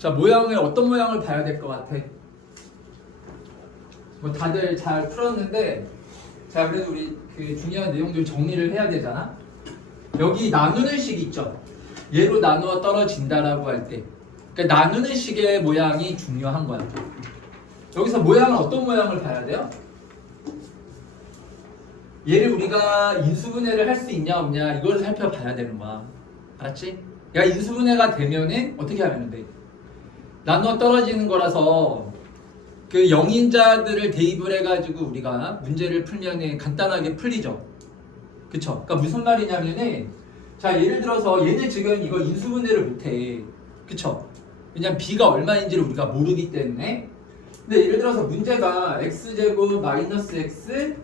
자, 모양을 어떤 모양을 봐야 될 것 같아? 뭐 다들 잘 풀었는데, 자, 그래도 우리 그 중요한 내용들 정리를 해야 되잖아. 여기 나누는 식 있죠. 얘로 나누어 떨어진다라고 할 때, 그러니까 나누는 식의 모양이 중요한 거야. 여기서 모양은 어떤 모양을 봐야 돼요? 얘를 우리가 인수분해를 할 수 있냐 없냐 이걸 살펴봐야 되는 거야. 알았지? 야, 인수분해가 되면은 어떻게 하면 돼? 나눠 떨어지는 거라서 그 영인자들을 대입을 해가지고 우리가 문제를 풀면은 간단하게 풀리죠. 그쵸? 그러니까 무슨 말이냐면은, 자, 예를 들어서 얘는 지금 이거 인수분해를 못해. 그쵸? 왜냐면 b가 얼마인지를 우리가 모르기 때문에. 근데 예를 들어서 문제가 x제곱 마이너스 x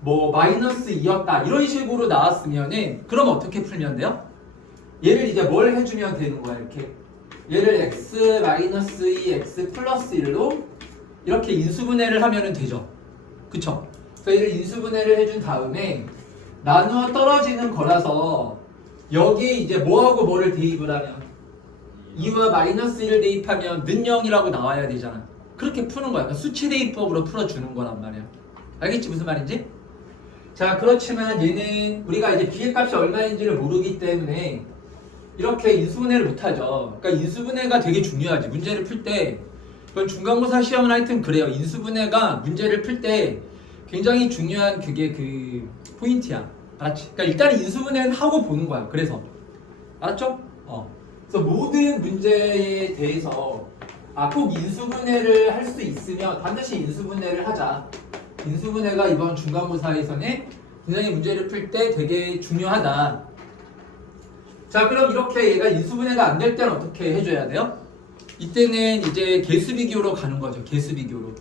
뭐 마이너스 2였다 이런 식으로 나왔으면은, 그럼 어떻게 풀면 돼요? 얘를 이제 뭘 해주면 되는 거야. 이렇게 얘를 x 마이너스 2 x 플러스 1로 이렇게 인수분해를 하면 되죠. 그쵸? 그래서 얘를 인수분해를 해준 다음에 나누어 떨어지는 거라서 여기에 이제 뭐하고 뭐를 대입을 하면 2와 마이너스 1을 대입하면 는 0이라고 나와야 되잖아. 그렇게 푸는 거야. 그러니까 수치 대입법으로 풀어주는 거란 말이야. 알겠지? 무슨 말인지? 자, 그렇지만 얘는 우리가 이제 b의 값이 얼마인지를 모르기 때문에 이렇게 인수분해를 못하죠. 그러니까 인수분해가 되게 중요하지. 문제를 풀 때, 그건 중간고사 시험은 하여튼 그래요. 인수분해가 문제를 풀 때 굉장히 중요한 그게 그 포인트야. 알았지? 그러니까 일단 인수분해는 하고 보는 거야. 그래서 알았죠? 그래서 모든 문제에 대해서 꼭 인수분해를 할 수 있으면 반드시 인수분해를 하자. 인수분해가 이번 중간고사에서는 굉장히 문제를 풀 때 되게 중요하다. 자, 그럼 이렇게 얘가 인수분해가 안 될 때는 어떻게 해줘야 돼요? 이때는 이제 개수비교로 가는 거죠. 개수비교로.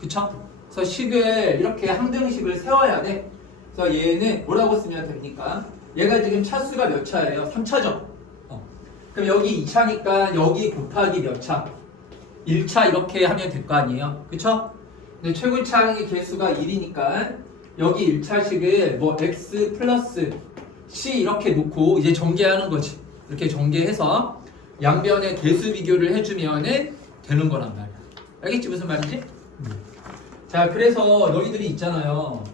그쵸? 그래서 식을 이렇게 항등식을 세워야 돼. 그래서 얘는 뭐라고 쓰면 됩니까? 얘가 지금 차수가 몇 차예요? 3차죠? 그럼 여기 2차니까 여기 곱하기 몇 차? 1차 이렇게 하면 될 거 아니에요? 그쵸? 근데 최고차항의 개수가 1이니까 여기 1차식을 뭐 x 플러스 c 이렇게 놓고 이제 전개하는 거지. 이렇게 전개해서 양변의 개수 비교를 해주면은 되는 거란 말이야. 알겠지? 무슨 말인지? 자, 그래서 너희들이 있잖아요.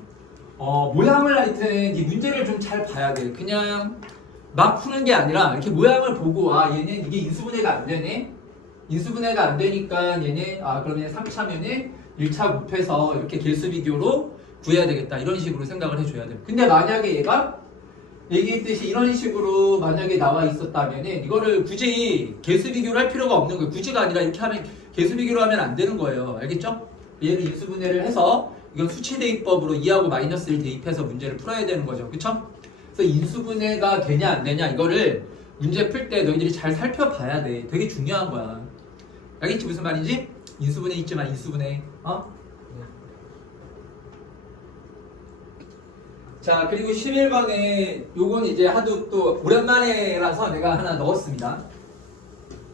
모양을 하여튼 이 문제를 좀 잘 봐야 돼. 그냥 막 푸는 게 아니라 이렇게 모양을 보고 얘는 이게 인수분해가 안 되네. 인수분해가 안 되니까 얘는 그러면 3차면은 1차 곱해서 이렇게 개수 비교로 구해야 되겠다. 이런 식으로 생각을 해줘야 돼. 근데 만약에 얘가 얘기했듯이 이런 식으로 만약에 나와 있었다면은 이거를 굳이 개수 비교를 할 필요가 없는 거예요. 굳이가 아니라 이렇게 하면 개수 비교로 하면 안 되는 거예요. 알겠죠? 얘를 인수분해를 해서 이건 수치 대입법으로 2하고 마이너스 1 대입해서 문제를 풀어야 되는 거죠. 그쵸? 그래서 인수분해가 되냐 안 되냐 이거를 문제 풀 때 너희들이 잘 살펴봐야 돼. 되게 중요한 거야. 알겠지? 무슨 말인지? 인수분해 있지만 인수분해. 자, 그리고 11번에 요건 이제 하도 또 오랜만에라서 내가 하나 넣었습니다.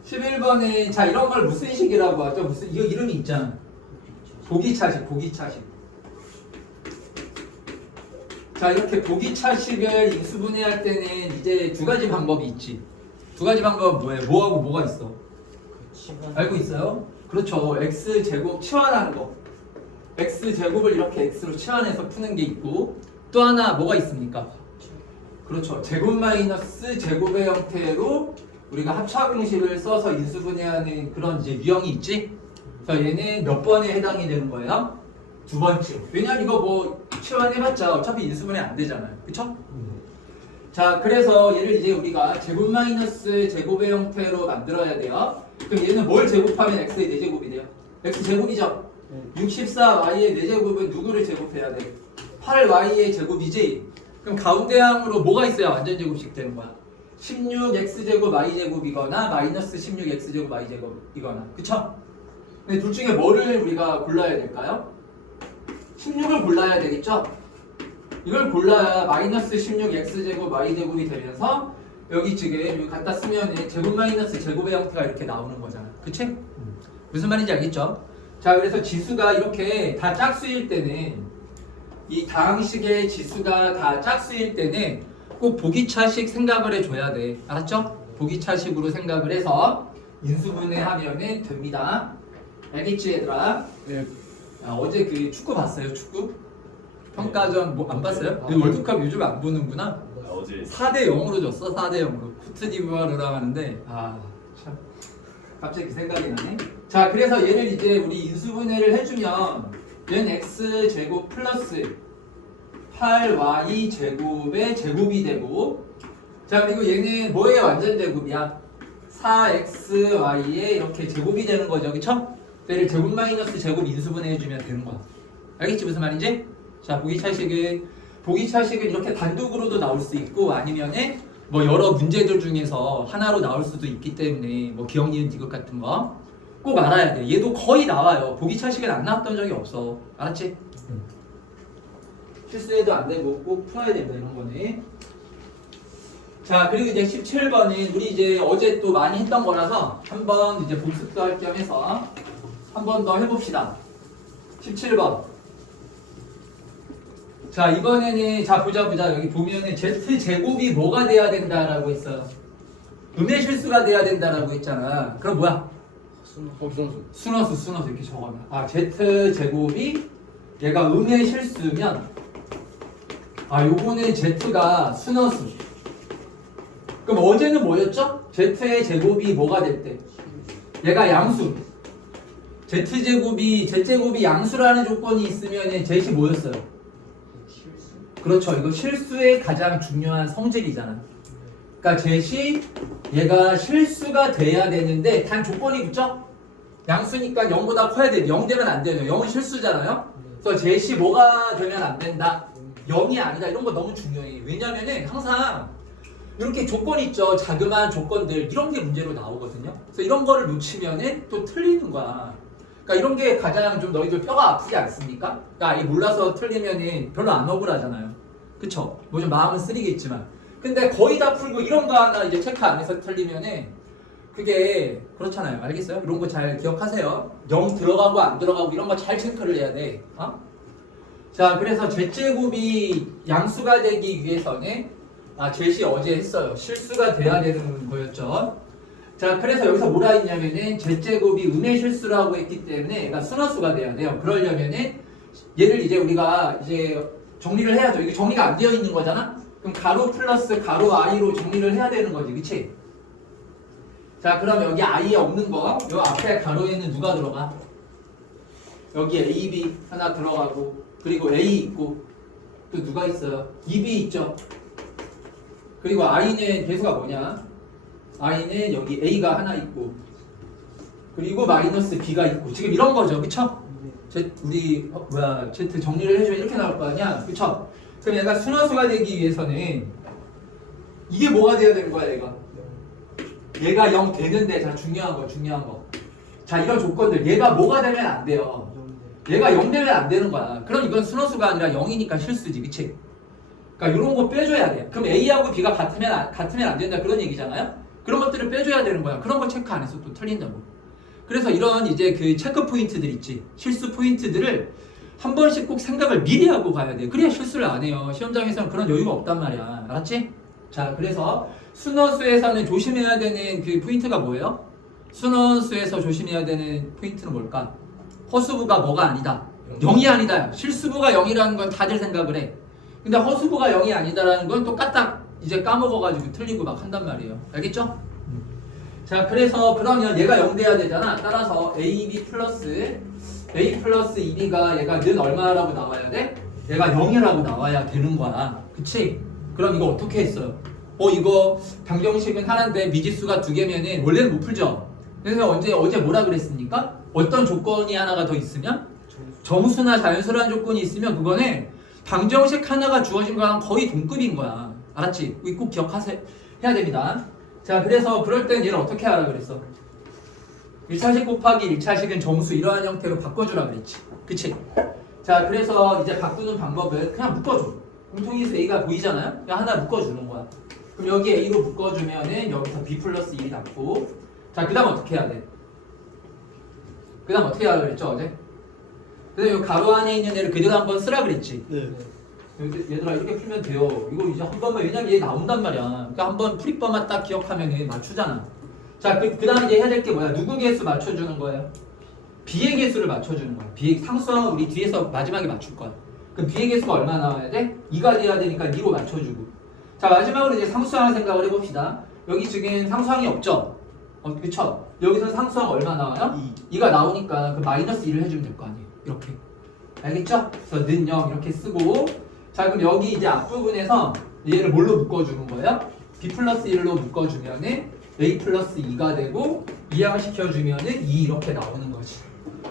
11번에 자, 이런 걸 무슨 식이라고 하죠? 무슨 이거 이름이 있잖아. 보기차식, 보기차식. 자, 이렇게 보기차식을 인수분해할 때는 이제 두 가지 방법이 있지. 두 가지 방법은 뭐예요? 뭐하고 뭐가 있어? 알고 있어요? 그렇죠. x제곱 치환하는 거. x제곱을 이렇게 x로 치환해서 푸는 게 있고, 또 하나 뭐가 있습니까? 그렇죠. 제곱 마이너스 제곱의 형태로 우리가 합차공식을 써서 인수분해하는 그런 이제 유형이 있지. 그래서 얘는 몇 번에 해당이 되는 거예요? 두 번째. 왜냐면 이거 뭐 치환해봤자 어차피 인수분해 안 되잖아요. 그쵸? 자, 그래서 얘를 이제 우리가 제곱 마이너스 제곱의 형태로 만들어야 돼요. 그럼 얘는 뭘 제곱하면 x의 4제곱이 돼요? x제곱이죠? 64y의 4제곱은 누구를 제곱해야 돼? 8y의 제곱이지? 그럼 가운데 항으로 뭐가 있어야 완전 제곱식 되는 거야? 16x제곱 y제곱이거나 마이너스 16x제곱 y제곱이거나. 그쵸? 근데 둘 중에 뭐를 우리가 골라야 될까요? 16을 골라야 되겠죠? 이걸 골라야 마이너스 16x제곱 y제곱이 되면서 여기 지금 여기 갖다 쓰면 제곱 마이너스 제곱의 형태가 이렇게 나오는 거잖아. 그치? 무슨 말인지 알겠죠? 자, 그래서 지수가 이렇게 다 짝수일 때는 이 다항식의 지수가 다 짝수일 때는 꼭 보기차식 생각을 해줘야 돼. 알았죠? 보기차식으로 생각을 해서 인수분해하면은 됩니다. 알겠지 얘들아? 네. 어제 그 축구 봤어요? 축구? 평가전 뭐 안 봤어요? 월드컵 요즘 안 보는구나. 어제 4대 0으로 졌어. 4대 0으로 코트디부아르랑 하는데 참 갑자기 그 생각이 나네. 자, 그래서 얘를 이제 우리 인수분해를 해주면 얘는 x 제곱 플러스 8y 제곱의 제곱이 되고, 자 그리고 얘는 뭐의 완전 제곱이야? 4xy의 이렇게 제곱이 되는 거죠, 그쵸? 얘를 제곱 마이너스 제곱 인수분해 해주면 되는 거야. 알겠지 무슨 말인지? 자, 보기차식은 이렇게 단독으로도 나올 수 있고 아니면은 뭐 여러 문제들 중에서 하나로 나올 수도 있기 때문에 뭐 기억 니은 디귿 같은 거 꼭 알아야 돼. 얘도 거의 나와요. 보기차식은 안 나왔던 적이 없어. 알았지? 실수해도 안 되고 꼭 풀어야 된다 이런 거네. 자, 그리고 이제 17번은 우리 이제 어제 또 많이 했던 거라서 한번 이제 복습도 할 겸 해서 한 번 더 해봅시다. 17번. 자, 이번에는 자 보자 여기 보면은 z 제곱이 뭐가 돼야 된다라고 했어요. 음의 실수가 돼야 된다라고 했잖아. 그럼 뭐야? 순허수 이렇게 적어놔. z 제곱이 얘가 음의 실수면 요거는 z가 순허수. 그럼 어제는 뭐였죠? z의 제곱이 뭐가 될 때? 얘가 양수. z제곱이 양수라는 조건이 있으면 z이 뭐였어요? 그렇죠. 이거 실수의 가장 중요한 성질이잖아. 그러니까 z이 얘가 실수가 돼야 되는데 단 조건이 붙죠? 양수니까 0보다 커야 돼. 0 되면 안 돼요. 0은 실수잖아요. 그래서 z이 뭐가 되면 안 된다? 0이 아니다. 이런 거 너무 중요해. 왜냐면은 항상 이렇게 조건 있죠. 자그마한 조건들 이런 게 문제로 나오거든요. 그래서 이런 거를 놓치면은 또 틀리는 거야. 그러니까 이런 게 가장 좀 너희들 뼈가 아프지 않습니까? 그러니까 몰라서 틀리면은 별로 안 억울하잖아요. 그쵸? 뭐 좀 마음은 쓰리겠지만. 근데 거의 다 풀고 이런 거 하나 이제 체크 안 해서 틀리면은 그게 그렇잖아요. 알겠어요? 이런 거 잘 기억하세요. 0 들어가고 안 들어가고 이런 거 잘 체크를 해야 돼. 자, 그래서 z제곱이 양수가 되기 위해서는 z이 어제 했어요. 실수가 돼야 되는 거였죠. 자, 그래서 여기서 뭐라 했냐면은 z제곱이 음의 실수라고 했기 때문에 얘가 순허수가 돼야 돼요. 그러려면은 얘를 이제 우리가 이제 정리를 해야죠. 이게 정리가 안 되어 있는 거잖아. 그럼 가로 플러스 가로 i로 정리를 해야 되는 거지, 그치? 자, 그럼 여기 i에 없는 거, 요 앞에 가로에는 누가 들어가? 여기 a, b 하나 들어가고, 그리고 a 있고, 또 누가 있어요? 2b 있죠. 그리고 i는 개수가 뭐냐? i는 여기 a가 하나 있고, 그리고 마이너스 b가 있고, 지금 이런 거죠, 그쵸? 우리 z 정리를 해주면 이렇게 나올 거 아니야, 그쵸? 그럼 얘가 순허수가 되기 위해서는 이게 뭐가 돼야 되는 거야, 얘가 0 되는데, 자, 중요한 거. 자, 이런 조건들, 얘가 뭐가 되면 안 돼요. 얘가 0 되면 안 되는 거야. 그럼 이건 순허수가 아니라 0이니까 실수지, 그치? 그러니까 이런 거 빼줘야 돼. 그럼 A하고 B가 같으면 안 된다 그런 얘기잖아요. 그런 것들을 빼줘야 되는 거야. 그런 거 체크 안 해서 또 틀린다고. 그래서 이런 이제 그 체크 포인트들 있지. 실수 포인트들을 한 번씩 꼭 생각을 미리 하고 가야 돼. 그래야 실수를 안 해요. 시험장에서는 그런 여유가 없단 말이야. 알았지? 자, 그래서 순허수에서는 조심해야 되는 그 포인트가 뭐예요? 순허수에서 조심해야 되는 포인트는 뭘까? 허수부가 뭐가 아니다. 0이 아니다. 실수부가 0이라는 건 다들 생각을 해. 근데 허수부가 0이 아니다라는 건 또 까딱 이제 까먹어가지고 틀리고 막 한단 말이에요. 알겠죠? 자, 그래서 그러면 얘가 0 돼야 되잖아. 따라서 AB 플러스 A 플러스 2B가 얘가 는 얼마라고 나와야 돼? 얘가 0이라고 나와야 되는 거야. 그치? 그럼 이거 어떻게 했어요? 이거 방정식은 하나인데 미지수가 2개면은 원래는 못 풀죠? 그래서 어제 뭐라 그랬습니까? 어떤 조건이 하나가 더 있으면? 정수나 자연수라는 조건이 있으면 그거는 방정식 하나가 주어진 거랑 거의 동급인 거야. 알았지? 이거 꼭 해야 됩니다. 자, 그래서 그럴 땐 얘를 어떻게 하라 그랬어? 1차식 곱하기 1차식은 정수 이러한 형태로 바꿔주라 그랬지. 그치? 자, 그래서 이제 바꾸는 방법은 그냥 묶어줘. 공통인수 A가 보이잖아요? 그냥 하나 묶어주는 거야. 그럼 여기 A로 묶어주면은 여기서 B 플러스 1이 남고, 자, 그 다음 어떻게 해야 돼? 그 다음 어떻게 하라 그랬죠, 어제? 그 다음 이 가로 안에 있는 애를 그대로 한번 쓰라 그랬지? 네. 얘들아 이렇게 풀면 돼요. 이거 이제 한 번만, 왜냐면 얘 나온단 말이야. 그러니까 한번 풀이법만 딱 기억하면 맞추잖아. 자, 그 다음에 이제 해야 될 게 뭐야? 누구 개수 맞춰주는 거예요? B의 개수를 맞춰주는 거야. B의 상수항은 우리 뒤에서 마지막에 맞출 거야. 그럼 B의 개수가 얼마 나와야 돼? 2가 돼야 되니까 2로 맞춰주고. 자, 마지막으로 이제 상수항 생각을 해봅시다. 여기 지금 상수항이 없죠? 그쵸? 여기서 상수항 얼마 나와요? 2가 나오니까 그 마이너스 2를 해주면 될 거 아니에요. 이렇게. 알겠죠? 그래서 는 0 이렇게 쓰고. 자, 그럼 여기 이제 앞부분에서 얘를 뭘로 묶어주는 거예요? B 플러스 1로 묶어주면은 A 플러스 2가 되고 이항시켜주면은 2 이렇게 나오는 거지.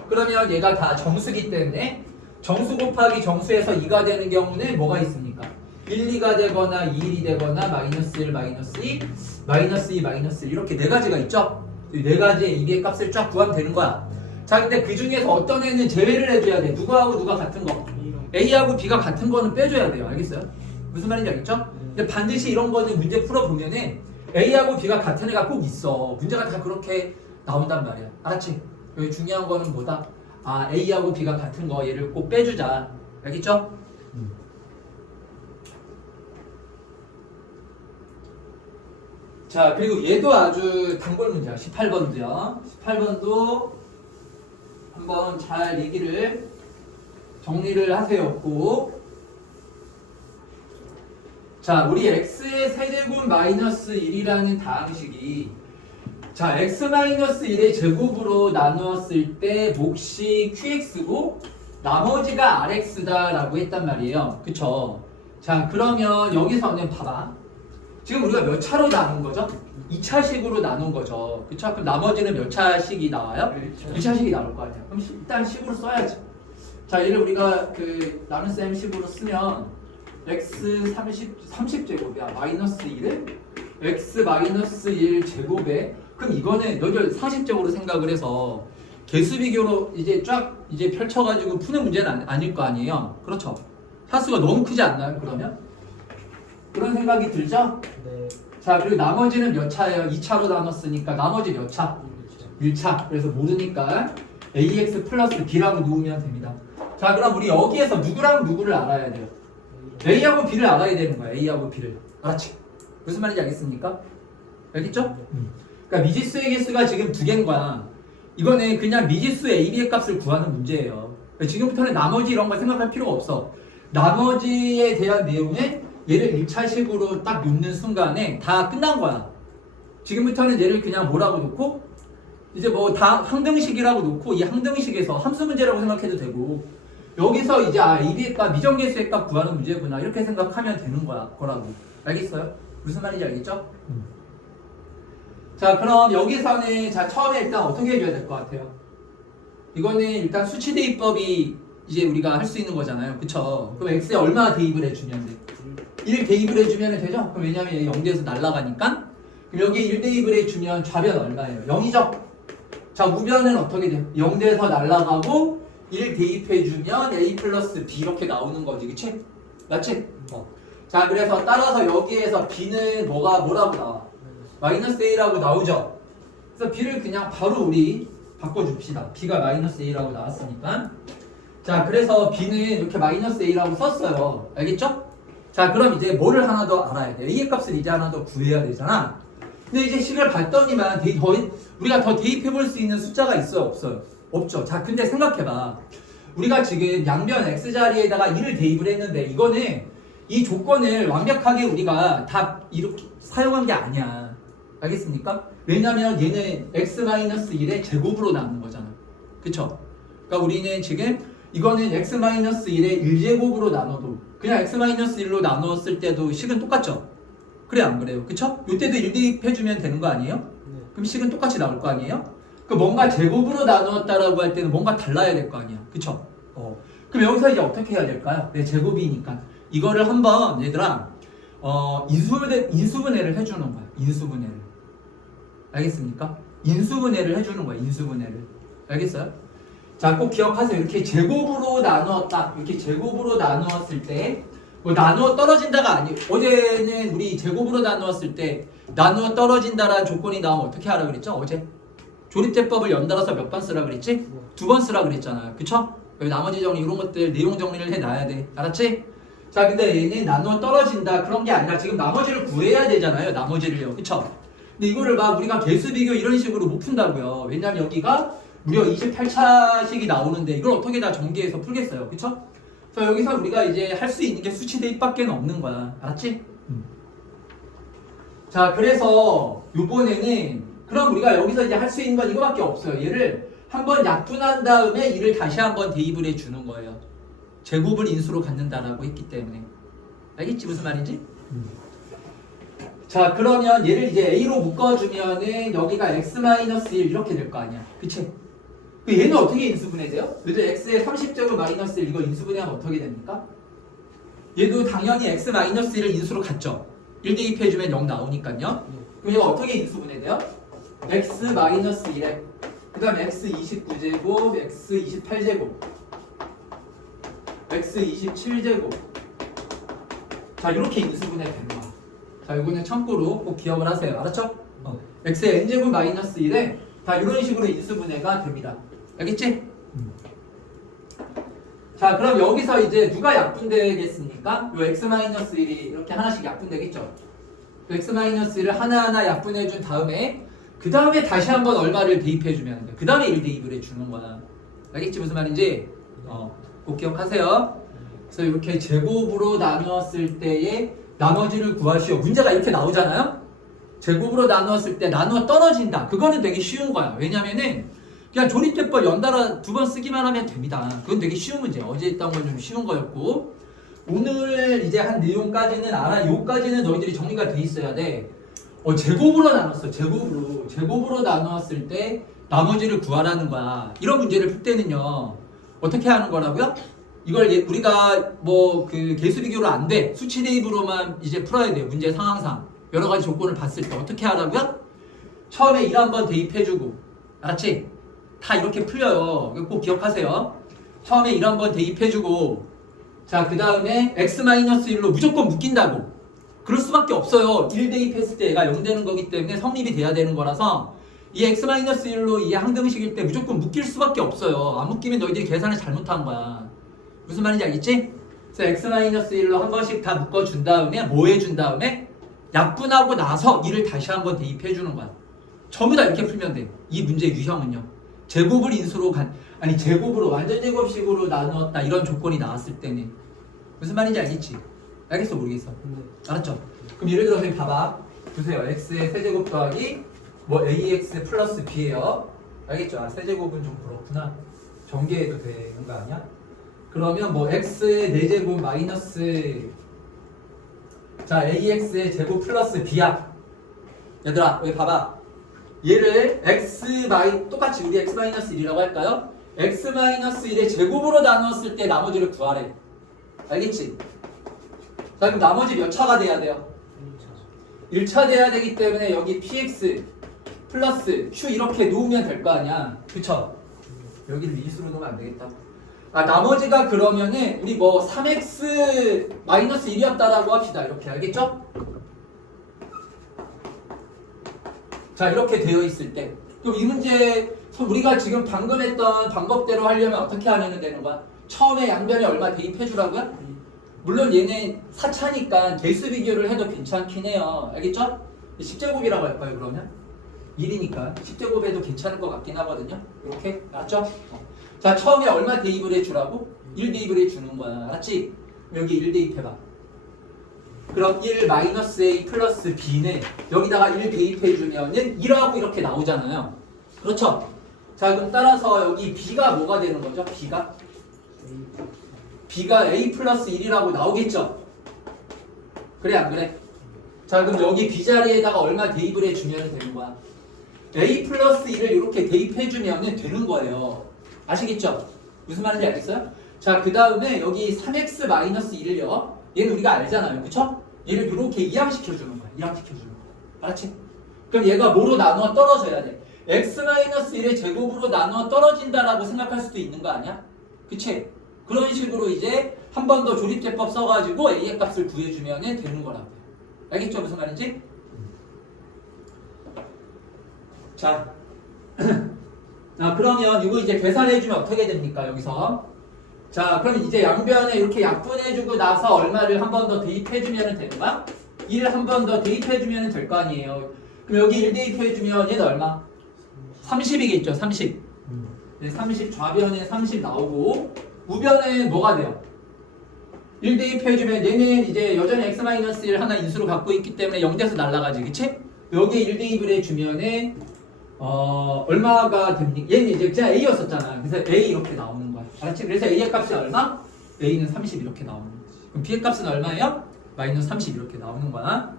그러면 얘가 다 정수기 때문에 정수 곱하기 정수에서 2가 되는 경우는 뭐가 있습니까? 1, 2가 되거나 2, 1이 되거나 마이너스 1, 마이너스 2, 마이너스 2, 마이너스 1 이렇게 네 가지가 있죠? 이 네 가지의 이의 값을 쫙 구하면 되는 거야. 자, 근데 그 중에서 어떤 애는 제외를 해줘야 돼. 누구하고 누가 같은 거? A하고 B가 같은 거는 빼줘야 돼요. 알겠어요? 무슨 말인지 알겠죠? 근데 반드시 이런 거는 문제 풀어보면은 A하고 B가 같은 애가 꼭 있어. 문제가 다 그렇게 나온단 말이야. 알았지? 여기 중요한 거는 뭐다? 아, A하고 B가 같은 거 얘를 꼭 빼주자. 알겠죠? 자, 그리고 얘도 아주 단골 문제야. 18번도요. 18번도 한번 잘 얘기를 정리를 하세요. 꼭. 자, 우리 x의 세제곱 마이너스 1이라는 다항식이 자, x 마이너스 1의 제곱으로 나누었을 때 몫이 qx고 나머지가 rx다 라고 했단 말이에요. 그쵸? 자, 그러면 여기서는 봐봐. 지금 우리가 몇 차로 나눈 거죠? 2차식으로 나눈 거죠. 그쵸? 그럼 나머지는 몇 차식이 나와요? 1차식이 나올 거 아니야. 그럼 일단 식으로 써야지. 자, 얘를 우리가 그 나눗셈 식으로 쓰면 x 30제곱이야. 마이너스 1을 x 마이너스 1 제곱에 그럼 이거는 너희들 40제곱으로 생각을 해서 개수 비교로 이제 쫙 이제 펼쳐가지고 푸는 문제는 아닐 거 아니에요. 그렇죠? 차수가 너무 크지 않나요? 그러면? 그런 생각이 들죠? 네. 자, 그리고 나머지는 몇 차예요? 2차로 나눴으니까 나머지 몇 차? 1차. 그래서 모르니까 ax 플러스 b라고 놓으면 됩니다. 자, 그럼 우리 여기에서 누구랑 누구를 알아야 돼요? A하고 B를 알아야 되는 거야. A하고 B를. 알았지? 무슨 말인지 알겠습니까? 알겠죠? 그러니까 미지수의 개수가 지금 두 개인 거야. 이거는 그냥 미지수 A, B의 값을 구하는 문제예요. 지금부터는 나머지 이런 거 생각할 필요가 없어. 나머지에 대한 내용은 얘를 1차식으로 딱 놓는 순간에 다 끝난 거야. 지금부터는 얘를 그냥 뭐라고 놓고 이제 뭐 다 항등식이라고 놓고 이 항등식에서 함수 문제라고 생각해도 되고 여기서 이제 AB의 값, 미정계수의 값 구하는 문제구나 이렇게 생각하면 되는 거라고. 알겠어요? 무슨 말인지 알겠죠? 자, 그럼 여기서는 자 처음에 일단 어떻게 해줘야 될 것 같아요? 이거는 일단 수치 대입법이 이제 우리가 할 수 있는 거잖아요. 그쵸? 그럼 x에 얼마 대입을 해주면 돼? 1 대입을 해주면 되죠? 그럼 왜냐면 0대에서 날라가니까 그럼 여기 1 대입을 해주면 좌변 얼마예요? 0이죠? 자, 우변은 어떻게 돼요? 0대에서 날라가고 1 대입해주면 a 플러스 b 이렇게 나오는 거지. 그치? 맞지? 자, 그래서 따라서 여기에서 b는 뭐라고 나와? 마이너스 a라고 나오죠? 그래서 b를 그냥 바로 우리 바꿔줍시다. b가 마이너스 a라고 나왔으니까. 자, 그래서 b는 이렇게 마이너스 a라고 썼어요. 알겠죠? 자, 그럼 이제 뭐를 하나 더 알아야 돼? a의 값을 이제 하나 더 구해야 되잖아. 근데 이제 식을 봤더니만 우리가 더 대입해볼 수 있는 숫자가 있어요? 없어요? 없죠. 자, 근데 생각해봐. 우리가 지금 양변 x자리에다가 1을 대입을 했는데 이거는 이 조건을 완벽하게 우리가 다 이렇게 사용한 게 아니야. 알겠습니까? 왜냐면 얘는 x-1의 제곱으로 나눈 거잖아. 그쵸? 그러니까 우리는 지금 이거는 x-1의 1제곱으로 나눠도 그냥 x-1로 나누었을 때도 식은 똑같죠? 그래 안 그래요? 그쵸? 이때도 1 대입해주면 되는 거 아니에요? 네. 그럼 식은 똑같이 나올 거 아니에요? 그 뭔가 제곱으로 나누었다라고 할 때는 뭔가 달라야 될 거 아니야. 그쵸? 그럼 여기서 이제 어떻게 해야 될까요? 네, 제곱이니까 이거를 한번 얘들아 인수분해를 해주는 거야. 인수분해를. 알겠습니까? 인수분해를 해주는 거야. 인수분해를. 알겠어요? 자, 꼭 기억하세요. 이렇게 제곱으로 나누었다. 이렇게 제곱으로 나누었을 때 뭐 나누어 떨어진다가 아니에요. 어제는 우리 제곱으로 나누었을 때 나누어 떨어진다라는 조건이 나오면 어떻게 하라 그랬죠? 어제 조립제법을 연달아서 몇 번 쓰라 그랬지? 2번 쓰라 그랬잖아요. 그쵸? 나머지 정리 이런 것들 내용 정리를 해놔야 돼. 알았지? 자, 근데 얘는 나누어 떨어진다 그런 게 아니라 지금 나머지를 구해야 되잖아요. 나머지를요. 그쵸? 근데 이거를 막 우리가 개수 비교 이런 식으로 못 푼다고요. 왜냐면 여기가 무려 28차식이 나오는데 이걸 어떻게 다 전개해서 풀겠어요. 그쵸? 그래서 여기서 우리가 이제 할 수 있는 게 수치 대입밖에 없는 거야. 알았지? 자, 그래서 요번에는 그럼 우리가 여기서 이제 할 수 있는 건 이거밖에 없어요. 얘를 한번 약분한 다음에 이를 다시 한번 대입을 해 주는 거예요. 제곱을 인수로 갖는다라고 했기 때문에. 알겠지? 무슨 말인지? 자, 그러면 얘를 이제 A로 묶어주면은 여기가 x-1 이렇게 될 거 아니야. 그치? 그 얘는 어떻게 인수분해돼요? 얘도 x의 30제곱 마이너스 1 이거 인수분해하면 어떻게 됩니까? 얘도 당연히 x-1을 인수로 갖죠. 1 대입해주면 0 나오니까요. 그럼 얘가 어떻게 인수분해돼요? x-1에 그 다음에 x29제곱, x28제곱, x27제곱. 자, 이렇게 인수분해 되는 거야. 자, 이거는 참고로 꼭 기억을 하세요. 알았죠? x의 n제곱 마이너스 1에 다 이런 식으로 인수분해가 됩니다. 알겠지? 자, 그럼 여기서 이제 누가 약분되겠습니까? 요 x-1이 이렇게 하나씩 약분되겠죠? 그 x-1을 하나하나 약분해준 다음에 그 다음에 다시 한번 얼마를 대입해주면 돼. 그 다음에 1 대입을 해주는 거야. 알겠지? 무슨 말인지? 꼭 기억하세요. 그래서 이렇게 제곱으로 나누었을 때의 나머지를 구하시오. 문제가 이렇게 나오잖아요? 제곱으로 나누었을 때 나누어 떨어진다. 그거는 되게 쉬운 거야. 왜냐면은 그냥 조립제법 연달아 2번 쓰기만 하면 됩니다. 그건 되게 쉬운 문제야. 어제 했던 건 좀 쉬운 거였고 오늘 이제 한 내용까지는 알아. 요까지는 너희들이 정리가 돼 있어야 돼. 제곱으로 나눴어. 제곱으로 나누었을 때 나머지를 구하라는 거야. 이런 문제를 풀 때는요. 어떻게 하는 거라고요? 이걸 우리가 뭐 그 개수 비교로 안 돼. 수치 대입으로만 이제 풀어야 돼요. 문제 상황상. 여러 가지 조건을 봤을 때 어떻게 하라고요? 처음에 1 한번 대입해주고. 알았지? 다 이렇게 풀려요. 꼭 기억하세요. 처음에 1 한번 대입해주고. 자, 그 다음에 x-1로 무조건 묶인다고. 그럴 수밖에 없어요. 1 대입했을 때 얘가 0 되는 거기 때문에 성립이 돼야 되는 거라서 이 x-1로 이 항등식일 때 무조건 묶일 수밖에 없어요. 안 묶이면 너희들이 계산을 잘못한 거야. 무슨 말인지 알겠지? 그래서 x-1로 한 번씩 다 묶어준 다음에 뭐 해준 다음에 약분하고 나서 1을 다시 한번 대입해 주는 거야. 전부 다 이렇게 풀면 돼. 이 문제 유형은요. 제곱을 인수로 제곱으로 완전 제곱식으로 나누었다 이런 조건이 나왔을 때는 무슨 말인지 알겠지? 알겠어 모르겠어? 알았죠? 그럼 예를 들어서 봐봐. 보세요. x의 세제곱 더하기 뭐 ax 플러스 b예요. 알겠죠? 세제곱은 좀 그렇구나. 전개해도 되는 거 아니야? 그러면 뭐 x의 4제곱 마이너스 자 ax의 제곱 플러스 b야. 얘들아 여기 봐봐. 얘를 똑같이 우리 x-1이라고 할까요? x-1의 제곱으로 나누었을 때 나머지를 구하래. 알겠지? 자 그럼 나머지 몇 차가 돼야 돼요? 1차 돼야 되기 때문에 여기 px 플러스 q 이렇게 놓으면 될 거 아니야. 그쵸? 여기를 미수로 놓으면 안 되겠다. 나머지가 그러면은 우리 뭐 3x 마이너스 1이었다라고 합시다. 이렇게 알겠죠? 자 이렇게 되어 있을 때 그럼 이 문제 우리가 지금 방금 했던 방법대로 하려면 어떻게 하면 되는 거야? 처음에 양변에 얼마 대입해 주라고요? 물론 얘는 4차니까 개수 비교를 해도 괜찮긴 해요. 알겠죠? 10제곱이라고 할까요 그러면? 1이니까 10제곱해도 괜찮을 것 같긴 하거든요. 이렇게 알았죠? 자 처음에 얼마 대입을 해주라고? 1 대입을 해주는 거야. 알았지? 여기 1 대입해봐. 그럼 1 마이너스 a 플러스 b는 여기다가 1 대입해주면은 1하고 이렇게 나오잖아요. 그렇죠? 자 그럼 따라서 여기 b가 뭐가 되는 거죠? b가 a 플러스 1이라고 나오겠죠? 그래 안 그래? 자 그럼 여기 b 자리에다가 얼마 대입을 해주면 되는 거야? a 플러스 1을 이렇게 대입해주면 되는 거예요. 아시겠죠? 무슨 말인지 알겠어요? 자, 그 다음에 여기 3x 마이너스 1을요. 얘는 우리가 알잖아요. 그쵸? 얘를 이렇게 이항시켜주는 거야. 이항시켜주는 거야. 알았지? 그럼 얘가 뭐로 나누어 떨어져야 돼? x-1의 제곱으로 나누어 떨어진다라고 생각할 수도 있는 거 아니야? 그치? 그런 식으로 이제 한 번 더 조립제법 써가지고 a의 값을 구해주면 되는 거라고요. 알겠죠? 무슨 말인지? 자. 그러면 이거 이제 계산해주면 어떻게 됩니까? 여기서. 자, 그럼 이제 양변에 이렇게 약분해주고 나서 얼마를 한 번 더 대입해주면 되는 거야? 1 한 번 더 대입해주면 될 거 아니에요. 그럼 여기 1대2 표해주면 얘는 얼마? 30이겠죠. 30. 네, 30 좌변에 30 나오고 우변에 뭐가 돼요? 1대2 표해주면 얘는 이제 여전히 x-1 하나 인수로 갖고 있기 때문에 0대에서 날아가지. 그치? 여기에 1대2를 해주면은 얼마가 됩니까? 얘는 이제 그냥 A였었잖아. 그래서 A 이렇게 나오는 거야. 알았지? 그래서 A의 값이 얼마? A는 30 이렇게 나오는 거지. 그럼 B의 값은 얼마예요? 마이너스 30 이렇게 나오는 거야.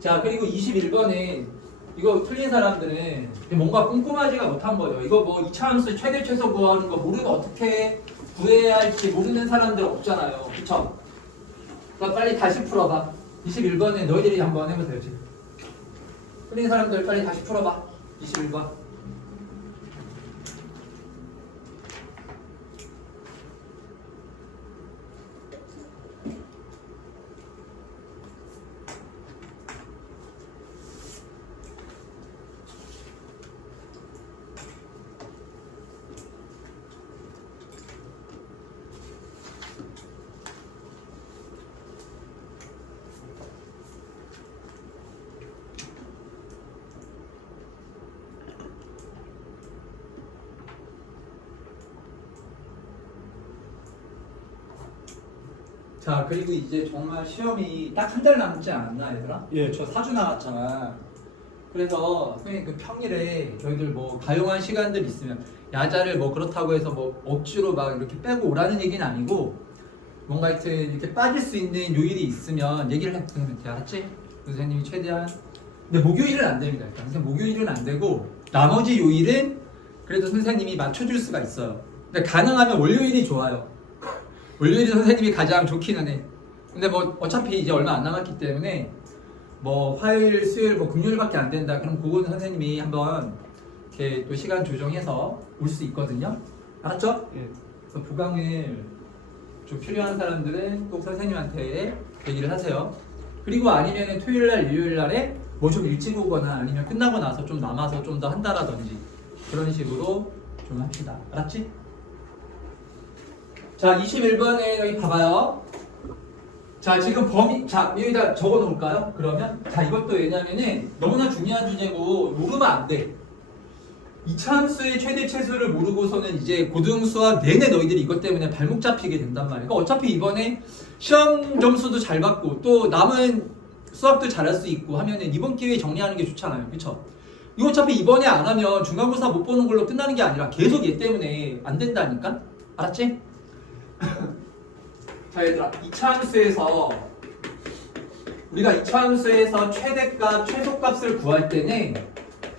자, 그리고 21번에 이거 틀린 사람들은 뭔가 꼼꼼하지가 못한 거예요. 이거 뭐 2차 함수 최대 최소 구하는 거 모르면 어떻게 구해야 할지 모르는 사람들 없잖아요. 그쵸? 그러니까 빨리 다시 풀어봐. 21번에 너희들이 한번 해보세요. 지금 틀린 사람들 빨리 다시 풀어봐. 21번. 자, 그리고 이제 정말 시험이 딱 한 달 남지 않았나 얘들아? 예. 저 4주 남았잖아. 그래서 선생님 그 평일에 저희들 뭐 가용한 시간들 있으면 야자를 뭐 그렇다고 해서 뭐 억지로 막 이렇게 빼고 오라는 얘기는 아니고 뭔가 하여튼 이렇게 빠질 수 있는 요일이 있으면 얘기를 해주면 돼. 알았지? 선생님이 최대한. 근데 목요일은 안 됩니다. 일단 선생님 목요일은 안 되고 나머지 요일은 그래도 선생님이 맞춰줄 수가 있어요. 근데 가능하면 월요일이 좋아요. 월요일이 선생님이 가장 좋기는 해. 근데 뭐 어차피 이제 얼마 안 남았기 때문에 뭐 화요일, 수요일, 뭐 금요일밖에 안 된다. 그럼 그거는 선생님이 한번 이렇게 또 시간 조정해서 올 수 있거든요. 알았죠? 예. 그래서 보강을 좀 필요한 사람들은 꼭 선생님한테 얘기를 하세요. 그리고 아니면 토요일 날, 일요일 날에 뭐 좀 일찍 오거나 아니면 끝나고 나서 좀 남아서 좀 더 한다라든지 그런 식으로 좀 합시다. 알았지? 자, 21번에 여기 봐봐요. 자, 지금 범위, 자, 여기다 적어 놓을까요? 그러면? 자, 이것도 왜냐면은 너무나 중요한 주제고 모르면 안 돼. 2차 함수의 최대 최소를 모르고서는 이제 고등 수학 내내 너희들이 이것 때문에 발목 잡히게 된단 말이야. 그러니까 어차피 이번에 시험 점수도 잘 받고 또 남은 수학도 잘할 수 있고 하면은 이번 기회에 정리하는 게 좋잖아요. 그쵸? 이거 어차피 이번에 안 하면 중간고사 못 보는 걸로 끝나는 게 아니라 계속 얘 때문에 안 된다니까? 알았지? 자, 얘들아, 2차 함수에서 우리가 2차 함수에서 최대값, 최소값을 구할 때는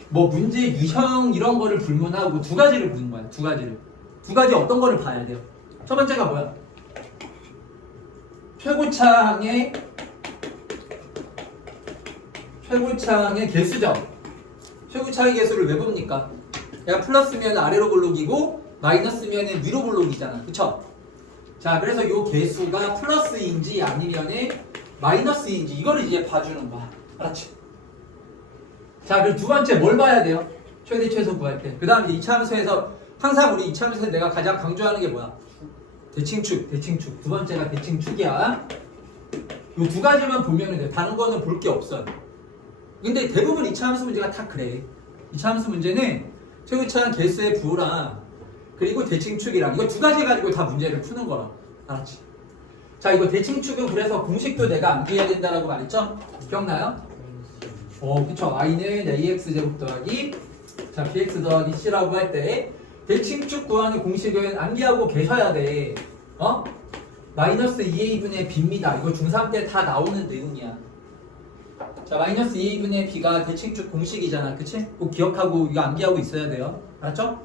뭐 문제 유형 이런 거를 불문하고 두 가지를 보는 거야. 두 가지를. 두 가지 어떤 거를 봐야 돼요? 첫 번째가 뭐야? 최고차항의 개수죠. 최고차항의 개수를 왜 봅니까? 얘가 플러스면 아래로 볼록이고 마이너스면 위로 볼록이잖아. 그쵸? 자, 그래서 이 개수가 플러스인지 아니면 마이너스인지 이거를 이제 봐주는 거야. 알았지? 자, 그리고 두 번째 뭘 봐야 돼요? 최대 최소 구할 때. 그 다음 2차 함수에서 항상 우리 2차 함수에서 내가 가장 강조하는 게 뭐야? 대칭축. 두 번째가 대칭축이야. 이 두 가지만 보면 돼. 다른 거는 볼 게 없어요. 근데 대부분 2차 함수 문제가 다 그래. 2차 함수 문제는 최고차항 개수의 부호랑 그리고 대칭축이랑 이거 두 가지 가지고 다 문제를 푸는 거라. 알았지? 자, 이거 대칭축은 그래서 공식도 내가 암기해야 된다라고 말했죠? 기억나요? 그쵸. y는 ax 제곱 더하기 자 bx 더하기 c라고 할 때 대칭축 구하는 공식은 암기하고 계셔야 돼. 마이너스 2a분의 b입니다. 이거 중3 때 다 나오는 내용이야. 자, 마이너스 2a분의 b가 대칭축 공식이잖아. 그치? 꼭 기억하고 이거 암기하고 있어야 돼요. 알았죠?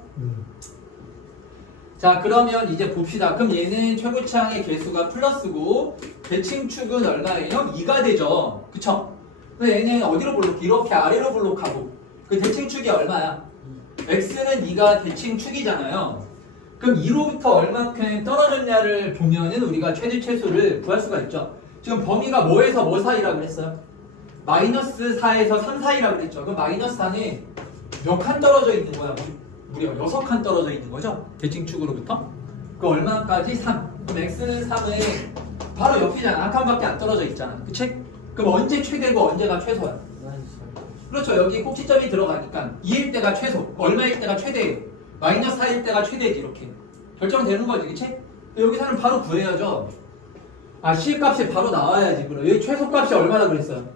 자, 그러면 이제 봅시다. 그럼 얘는 최고차항의 개수가 플러스고 대칭축은 얼마예요? 2가 되죠. 그쵸? 근데 얘는 어디로 볼록? 이렇게 아래로 볼록하고 그 대칭축이 얼마야? x는 2가 대칭축이잖아요. 그럼 2로부터 얼마큼 떨어졌냐를 보면은 우리가 최대 최소를 구할 수가 있죠. 지금 범위가 뭐에서 뭐 사이라고 그랬어요? 마이너스 4에서 3 사이라고 그랬죠. 그럼 마이너스 4는 몇 칸 떨어져 있는 거야? 무려 6칸 떨어져 있는 거죠? 대칭축으로부터. 그 얼마까지? 3. 그럼 x는 3은 바로 옆이잖아. 한 칸밖에 안 떨어져 있잖아. 그치? 그럼 언제 최대고 언제가 최소야? 그렇죠. 여기 꼭지점이 들어가니까 2일 때가 최소, 얼마일 때가 최대예요. 마이너스 4일 때가 최대지. 이렇게 결정되는 거지. 그치? 여기서는 바로 구해야죠. 아, C값이 바로 나와야지. 그럼 여기 최소값이 얼마나 그랬어요?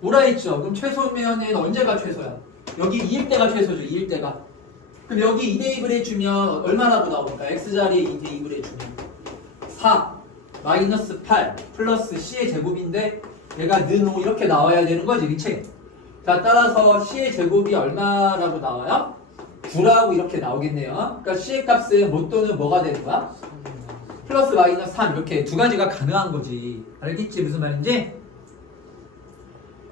뭐라 했죠? 그럼 최소면은 언제가 최소야? 여기 2일 때가 최소죠. 2일 때가. 그럼 여기 2대입을 해주면 얼마라고 나올까? X자리에 2대입을 해주면 4 마이너스 8 플러스 C의 제곱인데 얘가 는 5 이렇게 나와야 되는 거지. 그치? 자, 따라서 C의 제곱이 얼마라고 나와요? 9라고 이렇게 나오겠네요. 그러니까 C의 값은 뭐 또는 뭐가 되는 거야? 플러스 마이너스 3 이렇게 두 가지가 가능한 거지. 알겠지? 무슨 말인지?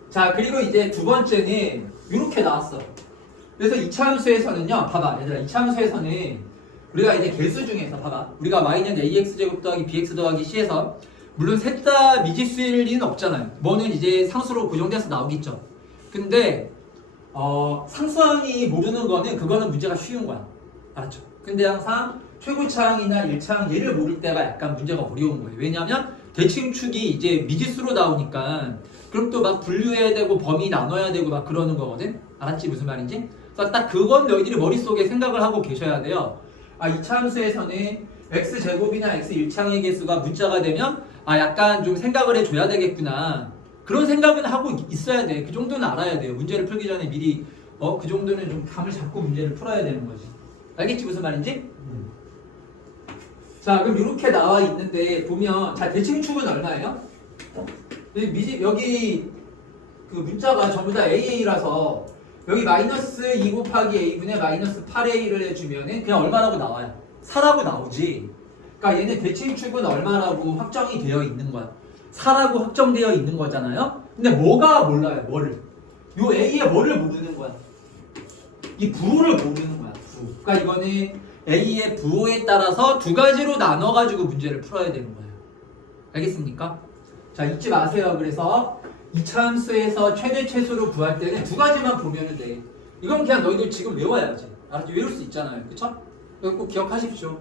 자, 그리고 이제 두 번째는 이렇게 나왔어. 그래서 이차 함수에서는요, 봐봐 얘들아, 이차 함수에서는 우리가 이제 개수 중에서 봐봐, 우리가 y는 ax제곱 더하기 bx 더하기 c에서 물론 셋 다 미지수일 리는 없잖아요. 뭐는 이제 상수로 고정돼서 나오겠죠. 근데 상수항이 모르는 거는 그거는 문제가 쉬운 거야. 알았죠? 근데 항상 최고차항이나 1차항 얘를 모를 때가 약간 문제가 어려운 거예요. 왜냐하면 대칭축이 이제 미지수로 나오니까 그럼 또 막 분류해야 되고 범위 나눠야 되고 막 그러는 거거든. 알았지? 무슨 말인지? 그래서 딱 그건 너희들이 머릿속에 생각을 하고 계셔야 돼요. 아, 2차 함수에서는 x제곱이나 x1차항의 개수가 문자가 되면 아, 약간 좀 생각을 해줘야 되겠구나. 그런 생각은 하고 있어야 돼. 그 정도는 알아야 돼요. 문제를 풀기 전에 미리 그 정도는 좀 감을 잡고 문제를 풀어야 되는 거지. 알겠지? 무슨 말인지? 자, 그럼 이렇게 나와 있는데 보면 자, 대칭축은 얼마예요? 여기 그 문자가 전부 다 AA라서 여기 마이너스 2 곱하기 A분의 마이너스 8A를 해주면은 그냥 얼마라고 나와요? 4라고 나오지. 그러니까 얘는 대칭축은 얼마라고 확정이 되어 있는 거야. 4라고 확정되어 있는 거잖아요. 근데 뭐가 몰라요? 뭐를? 요 A의 뭐를 모르는 거야? 이 부호를 모르는 거야. 부호. 그러니까 이거는 A의 부호에 따라서 두 가지로 나눠가지고 문제를 풀어야 되는 거예요. 알겠습니까? 자, 잊지 마세요. 그래서 2차 함수에서 최대 최소를 구할 때는 두 가지만 보면 돼. 이건 그냥 너희들 지금 외워야지. 알았지? 외울 수 있잖아요. 그쵸? 이거 꼭 기억하십시오.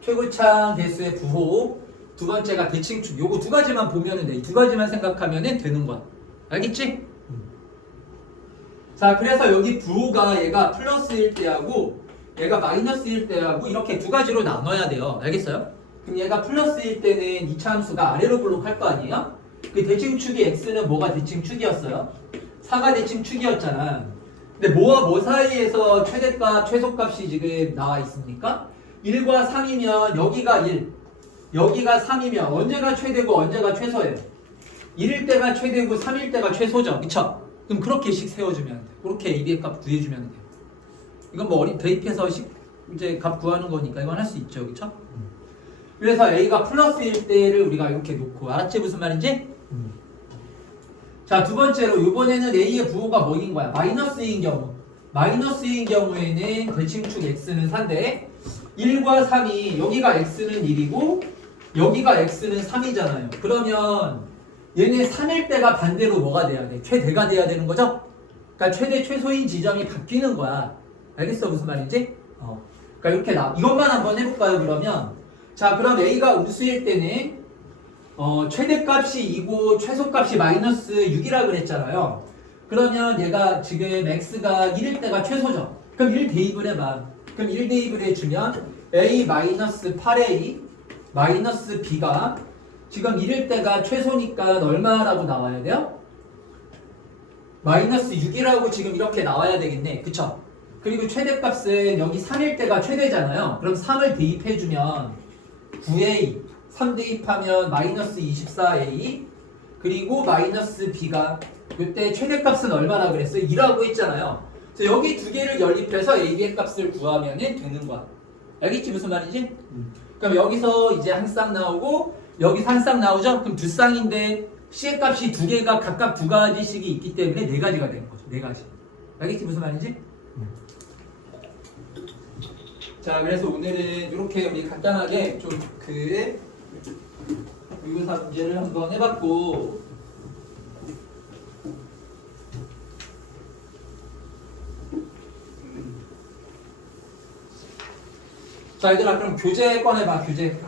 최고차항 대수의 부호, 두 번째가 대칭축. 요거 두 가지만 보면 돼. 이 두 가지만 생각하면 되는 거야. 알겠지? 자, 그래서 여기 부호가 얘가 플러스일 때하고 얘가 마이너스일 때하고 이렇게 두 가지로 나눠야 돼요. 알겠어요? 그럼 얘가 플러스일 때는 2차 함수가 아래로 블록할 거 아니에요? 그 대칭축이 x는 뭐가 대칭축이었어요? 4가 대칭축이었잖아. 근데 뭐와 뭐 사이에서 최대값, 최소값이 지금 나와 있습니까? 1과 3이면 여기가 1, 여기가 3이면 언제가 최대고 언제가 최소예요? 1일 때가 최대고 3일 때가 최소죠. 그쵸? 그럼 그렇게씩 세워주면 돼. 그렇게 AB의 값 구해주면 돼. 이건 뭐 대입해서 이제 값 구하는 거니까 이건 할 수 있죠. 그쵸? 그래서 A가 플러스일 때를 우리가 이렇게 놓고, 알았지? 무슨 말인지? 자, 두 번째로 이번에는 A의 부호가 뭐인 거야? 마이너스인 경우. 마이너스인 경우에는 대칭축 X는 4인데 1과 3이 여기가 X는 1이고 여기가 X는 3이잖아요. 그러면 얘네 3일 때가 반대로 뭐가 돼야 돼? 최대가 돼야 되는 거죠? 그러니까 최대 최소인 지점이 바뀌는 거야. 알겠어? 무슨 말인지? 그러니까 이렇게 이것만 한번 해볼까요? 그러면 자, 그럼 A가 음수일 때는 최대값이 2고 최소값이 마이너스 6이라 그랬잖아요. 그러면 얘가 지금 x가 1일 때가 최소죠. 그럼 1 대입을 해봐. 그럼 1 대입을 해주면 a 마이너스 8a 마이너스 b가 지금 1일 때가 최소니까 얼마라고 나와야 돼요? 마이너스 6이라고 지금 이렇게 나와야 되겠네. 그쵸? 그리고 최대값은 여기 3일 때가 최대잖아요. 그럼 3을 대입해주면 9a 3 대입하면 마이너스 24a 그리고 마이너스 b가 이때 최대값은 얼마나 그랬어요? 2라고 했잖아요. 그래서 여기 두 개를 연립해서 ab의 값을 구하면 되는 거야. 알겠지? 무슨 말이지? 그럼 여기서 이제 한 쌍 나오고 여기서 한 쌍 나오죠? 그럼 두 쌍인데 c의 값이 두 개가 각각 두 가지씩이 있기 때문에 네 가지가 되는 거죠. 네 가지. 알겠지? 무슨 말인지? 자, 그래서 오늘은 이렇게 우리 간단하게 좀 유효사 문제를 한번 해봤고, 자, 얘들아, 그럼 교재 꺼내봐. 교재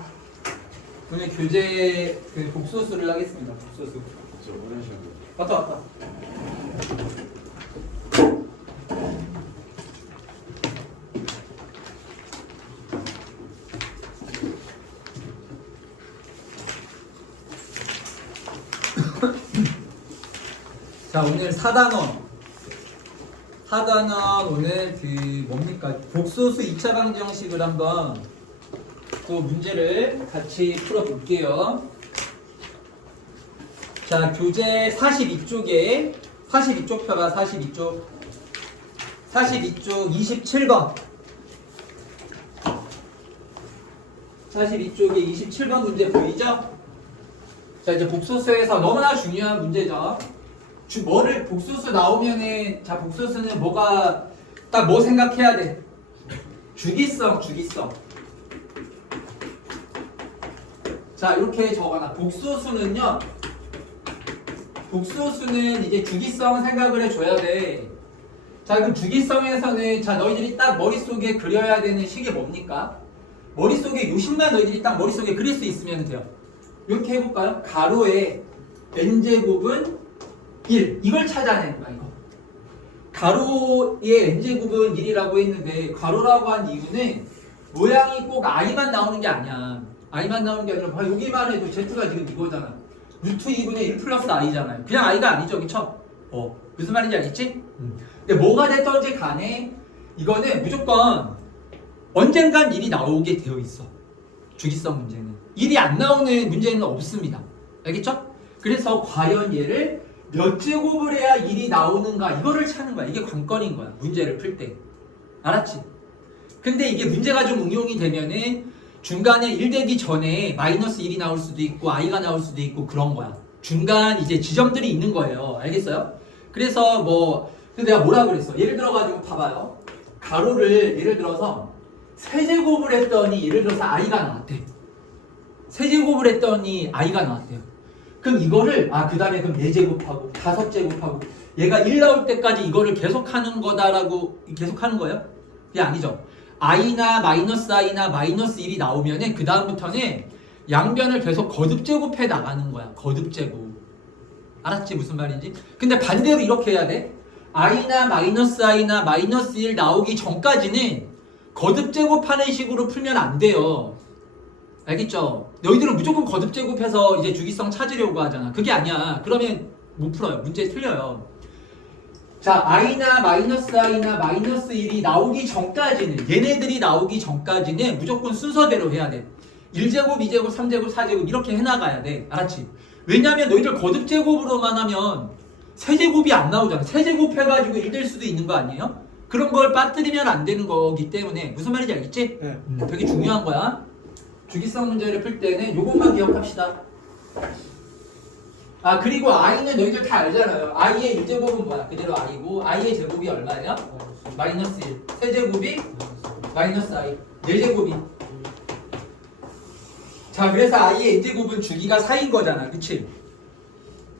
오늘 교재 그 복소수를 하겠습니다. 복소수. 저 오래 하셔도. 왔다. 자, 오늘 4단원 오늘 그 뭡니까? 복소수 2차 방지 형식을 한번 또 문제를 같이 풀어볼게요. 자, 교재 42쪽에 42쪽 펴봐. 42쪽 27번 42쪽에 27번 문제 보이죠? 자, 이제 복소수에서 너무나 중요한 문제죠. 뭐를 복소수 나오면은, 자, 복소수는 뭐가 딱 뭐 생각해야 돼? 주기성. 자, 이렇게 적어놔. 복소수는 이제 주기성 생각을 해줘야 돼. 자, 그럼 주기성에서는, 자, 너희들이 딱 머릿속에 그려야 되는 식이 뭡니까? 머릿속에 요식만 너희들이 딱 머릿속에 그릴 수 있으면 돼요. 이렇게 해볼까요? 가로에 n제곱은 1. 이걸 찾아내는 거야, 이거. 가로의 n제곱은 1이라고 했는데, 가로라고 한 이유는 모양이 꼭 i만 나오는 게 아니야. i만 나오는 게 아니라, 봐, 여기만 해도 z가 지금 이거잖아. 루트 2분의 1 플러스 i잖아요. 그냥 i가 아니죠, 그쵸? 무슨 말인지 알겠지? 근데 뭐가 됐던지 간에, 이거는 무조건 언젠간 1이 나오게 되어 있어. 주기성 문제는. 1이 안 나오는 문제는 없습니다. 알겠죠? 그래서 과연 얘를 몇 제곱을 해야 1이 나오는가, 이거를 찾는 거야. 이게 관건인 거야, 문제를 풀 때. 알았지? 근데 이게 문제가 좀 응용이 되면은 중간에 1 되기 전에 마이너스 1이 나올 수도 있고 i가 나올 수도 있고 그런 거야. 중간 이제 지점들이 있는 거예요. 알겠어요? 그래서 근데 내가 뭐라 그랬어? 예를 들어가지고 봐봐요. 가로를 예를 들어서 세제곱을 했더니 예를 들어서 i가 나왔대. 세제곱을 했더니 i가 나왔대요. 그럼 이거를 그 다음에 그럼 4제곱하고 5제곱하고 얘가 1 나올 때까지 이거를 계속하는 거다라고 계속하는 거예요? 그게 아니죠. i나 마이너스 i나 마이너스 1이 나오면은 그 다음부터는 양변을 계속 거듭제곱해 나가는 거야. 거듭제곱. 알았지? 무슨 말인지? 근데 반대로 이렇게 해야 돼. i나 마이너스 1 나오기 전까지는 거듭제곱하는 식으로 풀면 안 돼요. 알겠죠? 너희들은 무조건 거듭제곱해서 이제 주기성 찾으려고 하잖아. 그게 아니야. 그러면 못 풀어요. 문제 틀려요. 자, i나 마이너스 1이 나오기 전까지는, 얘네들이 나오기 전까지는 무조건 순서대로 해야 돼. 1제곱, 2제곱, 3제곱, 4제곱 이렇게 해나가야 돼. 알았지? 왜냐면 너희들 거듭제곱으로만 하면 세제곱이 안 나오잖아. 세제곱 해가지고 1 될 수도 있는 거 아니에요? 그런 걸 빠뜨리면 안 되는 거기 때문에. 무슨 말인지 알겠지? 네. 되게 중요한 거야. 주기성 문제를 풀 때는 요것만 기억합시다. 그리고 i는 너희들 다 알잖아요. i의 1제곱은 뭐야? 그대로 i고 i의 제곱이 얼마예요? 마이너스 1. 세제곱이 마이너스 i. 4제곱이. 자, 그래서 i의 n제곱은 주기가 4인 거잖아. 그치?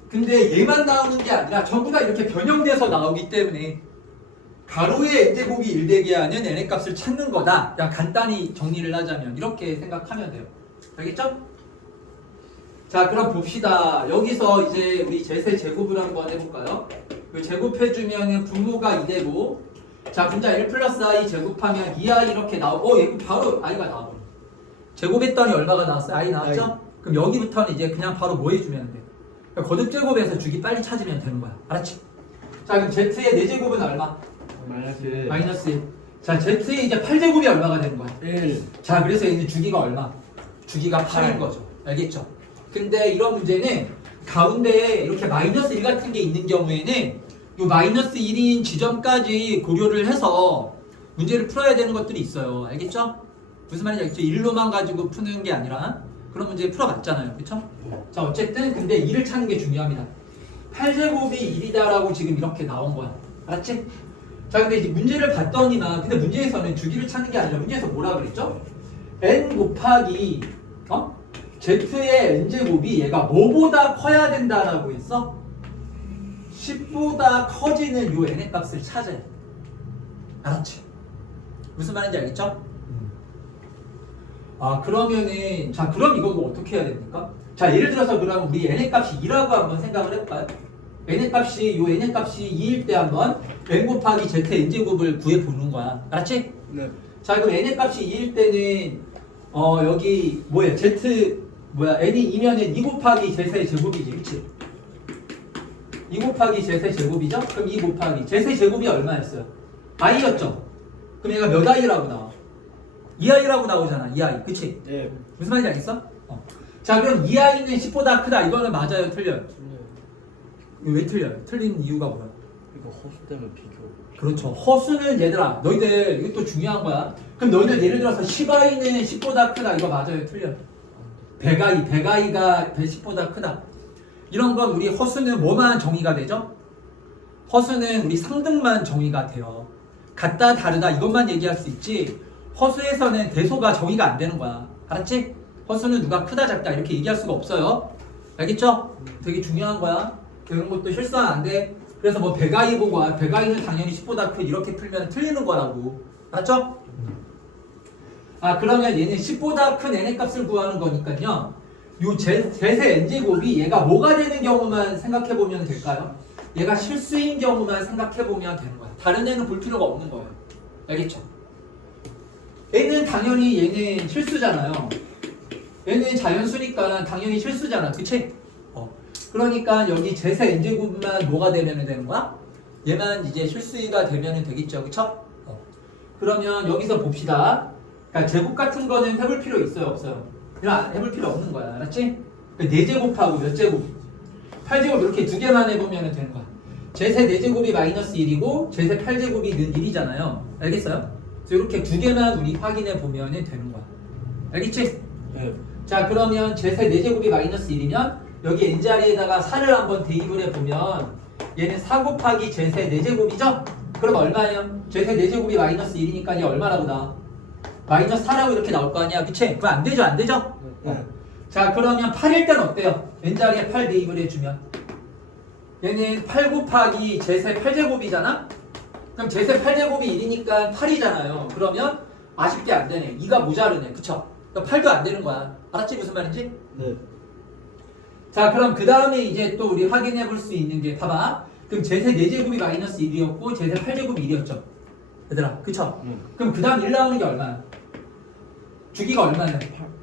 근데 얘만 나오는 게 아니라 전부 다 이렇게 변형돼서 나오기 때문에 가로의 n제곱이 1 되게 하는 n의 값을 찾는 거다. 그냥 간단히 정리를 하자면 이렇게 생각하면 돼요. 알겠죠? 자, 그럼 봅시다. 여기서 이제 우리 제세 제곱을 한번 해볼까요? 제곱해주면은 분모가 2되고, 자, 분자 1 플러스 i 제곱하면 2i 이렇게 나오고, 얘 바로 i가 나와버려. 제곱했더니 얼마가 나왔어요? i 나왔죠? 그럼 여기부터는 이제 그냥 바로 뭐 해주면 돼? 그러니까 거듭제곱에서 주기 빨리 찾으면 되는 거야. 알았지? 자, 그럼 z의 4제곱은 얼마? 마이너스 1. 자, z의 이제 8제곱이 얼마가 되는 거야? 1. 자, 그래서 이제 주기가 얼마? 주기가 8인 거죠. 알겠죠? 근데 이런 문제는 가운데에 이렇게 마이너스 1 같은 게 있는 경우에는 이 마이너스 1인 지점까지 고려를 해서 문제를 풀어야 되는 것들이 있어요. 알겠죠? 무슨 말인지 알겠죠? 1로만 가지고 푸는 게 아니라 그런 문제 풀어봤잖아요. 그쵸? 자, 어쨌든 근데 2를 찾는 게 중요합니다. 8제곱이 1이다라고 지금 이렇게 나온 거야. 알았지? 자, 근데 이제 문제를 봤더니만, 근데 문제에서는 주기를 찾는 게 아니라 문제에서 뭐라 그랬죠? n 곱하기 z의 n제곱이 얘가 뭐보다 커야 된다라고 했어? 10보다 커지는 요 n의 값을 찾아야 돼. 알았지? 무슨 말인지 알겠죠? 아 그러면은 자 그럼 이거 뭐 어떻게 해야 됩니까? 자 예를 들어서 그럼 우리 n의 값이 2라고 한번 생각을 해볼까요? n의 값이 요 n의 값이 2일 때 한번 n 곱하기 z n제곱을 구해보는 거야. 알았지? 네. 자 그럼 n의 값이 2일 때는 여기 뭐야 z 뭐야 n이 2면은 2 곱하기 z의 제곱이지 그치? 2 곱하기 z의 제곱이죠? 그럼 2 곱하기 z의 제곱이 얼마였어요? i였죠? 그럼 얘가 몇 i라고 나와? 2i라고 나오잖아 2i 그치? 예. 무슨 말인지 알겠어? 자 그럼 2i는 10보다 크다 이거는 맞아요 틀려요? 이거 왜 틀려요? 틀린 이유가 뭐야? 이거 허수 때문에 비교. 그렇죠 허수는 얘들아 너희들 이것도 중요한 거야 그럼 너희들 예를 들어서 10i는 10보다 크다 이거 맞아요 틀려요? 100i가 10보다 크다 이런 건 우리 허수는 뭐만 정의가 되죠? 허수는 우리 상등만 정의가 돼요 같다 다르다 이것만 얘기할 수 있지 허수에서는 대소가 정의가 안 되는 거야 알았지? 허수는 누가 크다 작다 이렇게 얘기할 수가 없어요 알겠죠? 되게 중요한 거야 이런 것도 실수하면 안 돼 그래서 뭐 100i 보고 100i는 당연히 10보다 크 이렇게 풀면 틀리는 거라고 알았죠? 아 그러면 얘는 10보다 큰 n의 값을 구하는 거니까요 요 제세 n제곱이 얘가 뭐가 되는 경우만 생각해보면 될까요? 얘가 실수인 경우만 생각해보면 되는 거야 다른 애는 볼 필요가 없는 거예요 알겠죠? 얘는 당연히 얘는 실수잖아요 얘는 자연수니까 당연히 실수잖아 그치? 그러니까 여기 제세 n제곱만 뭐가 되면 되는 거야? 얘만 이제 실수가 되면 되겠죠 그쵸? 그러면 여기서 봅시다 그러니까 제곱 같은 거는 해볼 필요 있어요 없어요? 해볼 필요 없는 거야 알았지? 4제곱하고 몇 제곱? 8제곱 이렇게 두 개만 해보면 되는 거야 제세 4제곱이 마이너스 1이고 제세 8제곱이 는 1이잖아요 알겠어요? 그래서 이렇게 두 개만 우리 확인해 보면 되는 거야 알겠지? 네. 자 그러면 제세 4제곱이 마이너스 1이면 여기 n자리에다가 4를 한번 대입을 해보면 얘는 4 곱하기 제세 4제곱이죠? 그럼 얼마예요? 제세 4제곱이 마이너스 1이니까 얘 얼마라고 나와? 마이너스 4라고 이렇게 나올 거 아니야 그치? 그럼 안 되죠 안 되죠? 네. 자 그러면 8일 땐 어때요? n자리에 8 대입을 해주면 얘는 8 곱하기 제세 8제곱이잖아? 그럼 제세 8제곱이 1이니까 8이잖아요 그러면 아쉽게 안 되네 2가 모자르네 그쵸? 그러니까 8도 안 되는 거야 알았지 무슨 말인지? 네. 자 그럼 그 다음에 이제 또 우리 확인해 볼 수 있는 게 봐봐 그럼 제세 4제곱이 마이너스 1이었고 제세 8제곱이 1이었죠 얘들아 그쵸? 그럼 그 다음 1 나오는 게 얼마야? 주기가 얼마냐?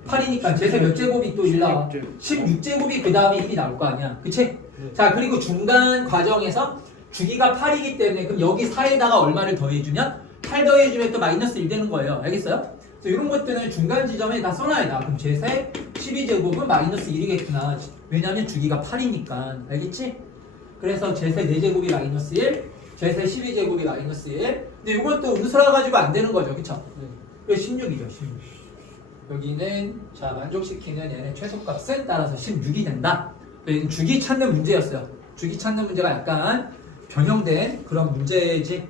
8이니까 제세 몇 제곱이 또 1 나와? 16제곱이 그 다음에 1이 나올 거 아니야 그치? 자 그리고 중간 과정에서 주기가 8이기 때문에 그럼 여기 4에다가 얼마를 더해주면 8 더해주면 또 마이너스 1 되는 거예요 알겠어요? 그래서 이런 것들은 중간 지점에 다 써놔야 돼 그럼 제세 12제곱은 마이너스 1이겠구나 왜냐면 주기가 8이니까 알겠지? 그래서 제세 4제곱이 마이너스 1 제세 12제곱이 마이너스 1 근데 이것도 음수라 가지고 안 되는 거죠 그쵸? 왜 16이죠 16 여기는 자 만족시키는 얘네 최소값은 따라서 16이 된다 얘는 주기 찾는 문제였어요 주기 찾는 문제가 약간 변형된 그런 문제지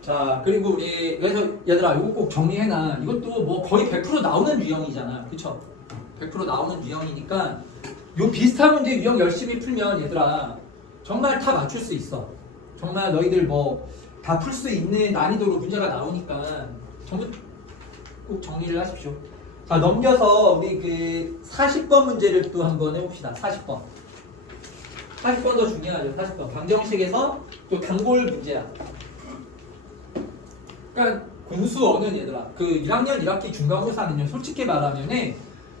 자 그리고 우리 그래서 얘들아 이거 꼭 정리해놔 이것도 뭐 거의 100% 나오는 유형이잖아 그쵸? 100% 나오는 유형이니까 요 비슷한 문제 유형 열심히 풀면 얘들아 정말 다 맞출 수 있어 정말 너희들 뭐 다 풀 수 있는 난이도로 문제가 나오니까 전부 꼭 정리를 하십시오 자 넘겨서 우리 그 40번 문제를 또 한번 해봅시다 40번 40번도 중요하죠 40번 방정식에서 또 단골 문제야 그러니까 공수어는 얘들아 그 1학년 1학기 중간고사는요 솔직히 말하면은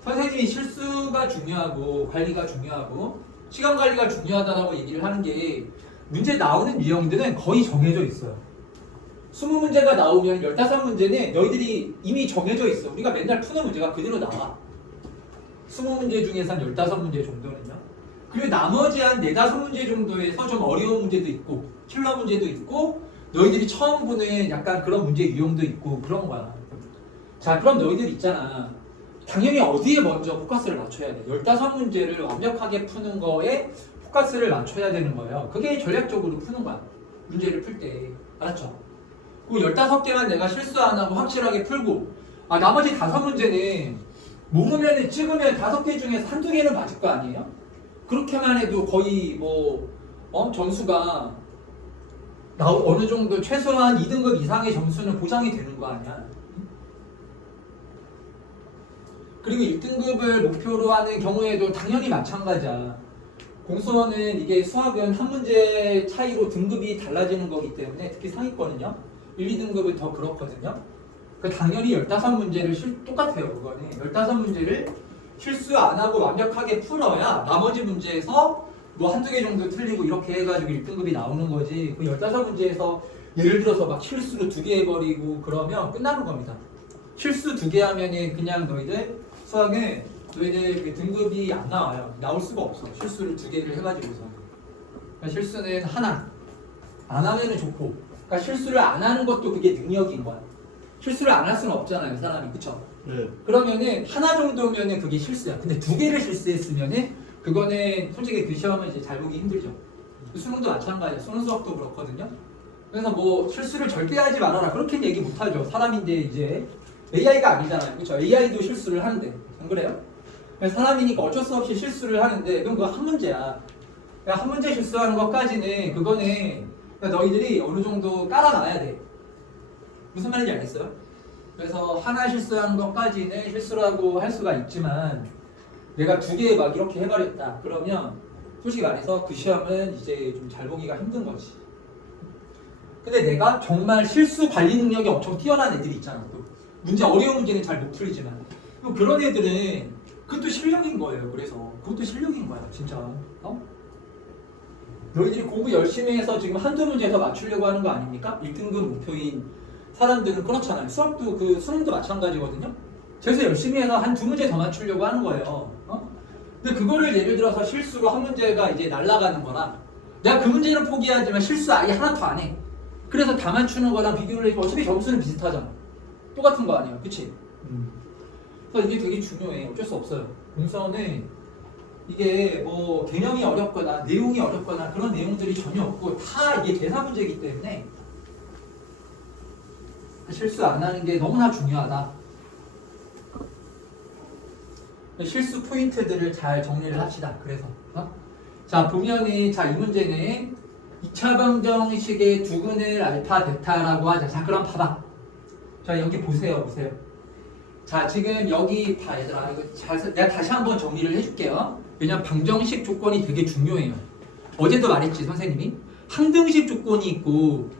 선생님이 실수가 중요하고 관리가 중요하고 시간 관리가 중요하다라고 얘기를 하는 게 문제 나오는 유형들은 거의 정해져 있어요 20문제가 나오면 15문제는 너희들이 이미 정해져 있어 우리가 맨날 푸는 문제가 그대로 나와 20문제 중에서 한 15문제 정도는요 그리고 나머지 한 4-5문제 정도에서 좀 어려운 문제도 있고 킬러 문제도 있고 너희들이 처음 보는 약간 그런 문제 유형도 있고 그런 거야 자 그럼 너희들 있잖아 당연히 어디에 먼저 포커스를 맞춰야 돼 15문제를 완벽하게 푸는 거에 포커스를 맞춰야 되는 거예요 그게 전략적으로 푸는 거야 문제를 풀 때 알았죠? 그 15개만 내가 실수 안 하고 확실하게 풀고 나머지 5문제는 모르면 찍으면 5개 중에서 한두 개는 맞을 거 아니에요? 그렇게만 해도 거의 뭐 점수가 어느 정도 최소한 2등급 이상의 점수는 보장이 되는 거 아니야. 그리고 1등급을 목표로 하는 경우에도 당연히 마찬가지야. 공수원은 이게 수학은 한 문제 차이로 등급이 달라지는 거기 때문에 특히 상위권은요. 1, 2등급은 더 그렇거든요. 당연히 15문제를 똑같아요. 그거는 15문제를 실수 안 하고 완벽하게 풀어야 나머지 문제에서 뭐 한두 개 정도 틀리고 이렇게 해가지고 1등급이 나오는 거지. 그 15문제에서 예를 들어서 막 실수로 2개 해버리고 그러면 끝나는 겁니다. 실수 2개 하면은 그냥 너희들 수학은 너희들 그 등급이 안 나와요. 나올 수가 없어. 실수를 2개를 해가지고서. 그러니까 실수는 하나. 안 하면은 좋고. 그러니까 실수를 안 하는 것도 그게 능력인 거야. 실수를 안 할 수는 없잖아요, 사람이. 그쵸? 네. 그러면은 하나 정도면은 그게 실수야. 근데 2개를 실수했으면은 그거는 솔직히 그 시험은 이제 잘 보기 힘들죠. 수능도 마찬가지야. 수능 수학도 그렇거든요. 그래서 뭐 실수를 절대 하지 말아라. 그렇게는 얘기 못 하죠. 사람인데 이제 AI가 아니잖아요. 그렇죠? AI도 실수를 하는데. 안 그래요? 사람이니까 어쩔 수 없이 실수를 하는데 그럼 그거 한 문제야. 한 문제 실수하는 것까지는 그거는 너희들이 어느 정도 깔아놔야 돼. 무슨 말인지 알겠어요? 그래서 하나 실수하는 것까지는 실수라고 할 수가 있지만 내가 2개 막 이렇게 해버렸다. 그러면 솔직히 말해서 그 시험은 이제 좀 잘 보기가 힘든 거지. 근데 내가 정말 실수 관리 능력이 엄청 뛰어난 애들이 있잖아. 문제 어려운 문제는 잘 못 풀리지만 그런 애들은 그것도 실력인 거예요. 그래서 그것도 실력인 거야, 진짜. 너희들이 공부 열심히 해서 지금 한두 문제에서 맞추려고 하는 거 아닙니까? 1등급 목표인 사람들은 그렇잖아요. 수학도 그 수능도 마찬가지거든요. 그래서 열심히 해서 한 2문제 더 맞추려고 하는 거예요. 근데 그거를 예를 들어서 실수로 한 문제가 이제 날아가는 거라 내가 그 문제는 포기하지만 실수 아예 하나도 안 해. 그래서 다 맞추는 거랑 비교를 해도 어차피 점수는 비슷하잖아. 똑같은 거 아니야, 그치? 그래서 이게 되게 중요해. 어쩔 수 없어요. 공수원은 이게 뭐 개념이 어렵거나 내용이 어렵거나 그런 내용들이 전혀 없고 다 이게 대사 문제이기 때문에 실수 안 하는 게 너무나 중요하다. 실수 포인트들을 잘 정리를 합시다. 그래서 자 보면은 자 이 문제는 2차 방정식의 두근을 알파 베타라고 하자. 자 그럼 봐봐. 자 여기 보세요. 자 지금 여기 봐 얘들아. 이거 내가 다시 한번 정리를 해줄게요. 왜냐면 방정식 조건이 되게 중요해요. 어제도 말했지 선생님이 항등식 조건이 있고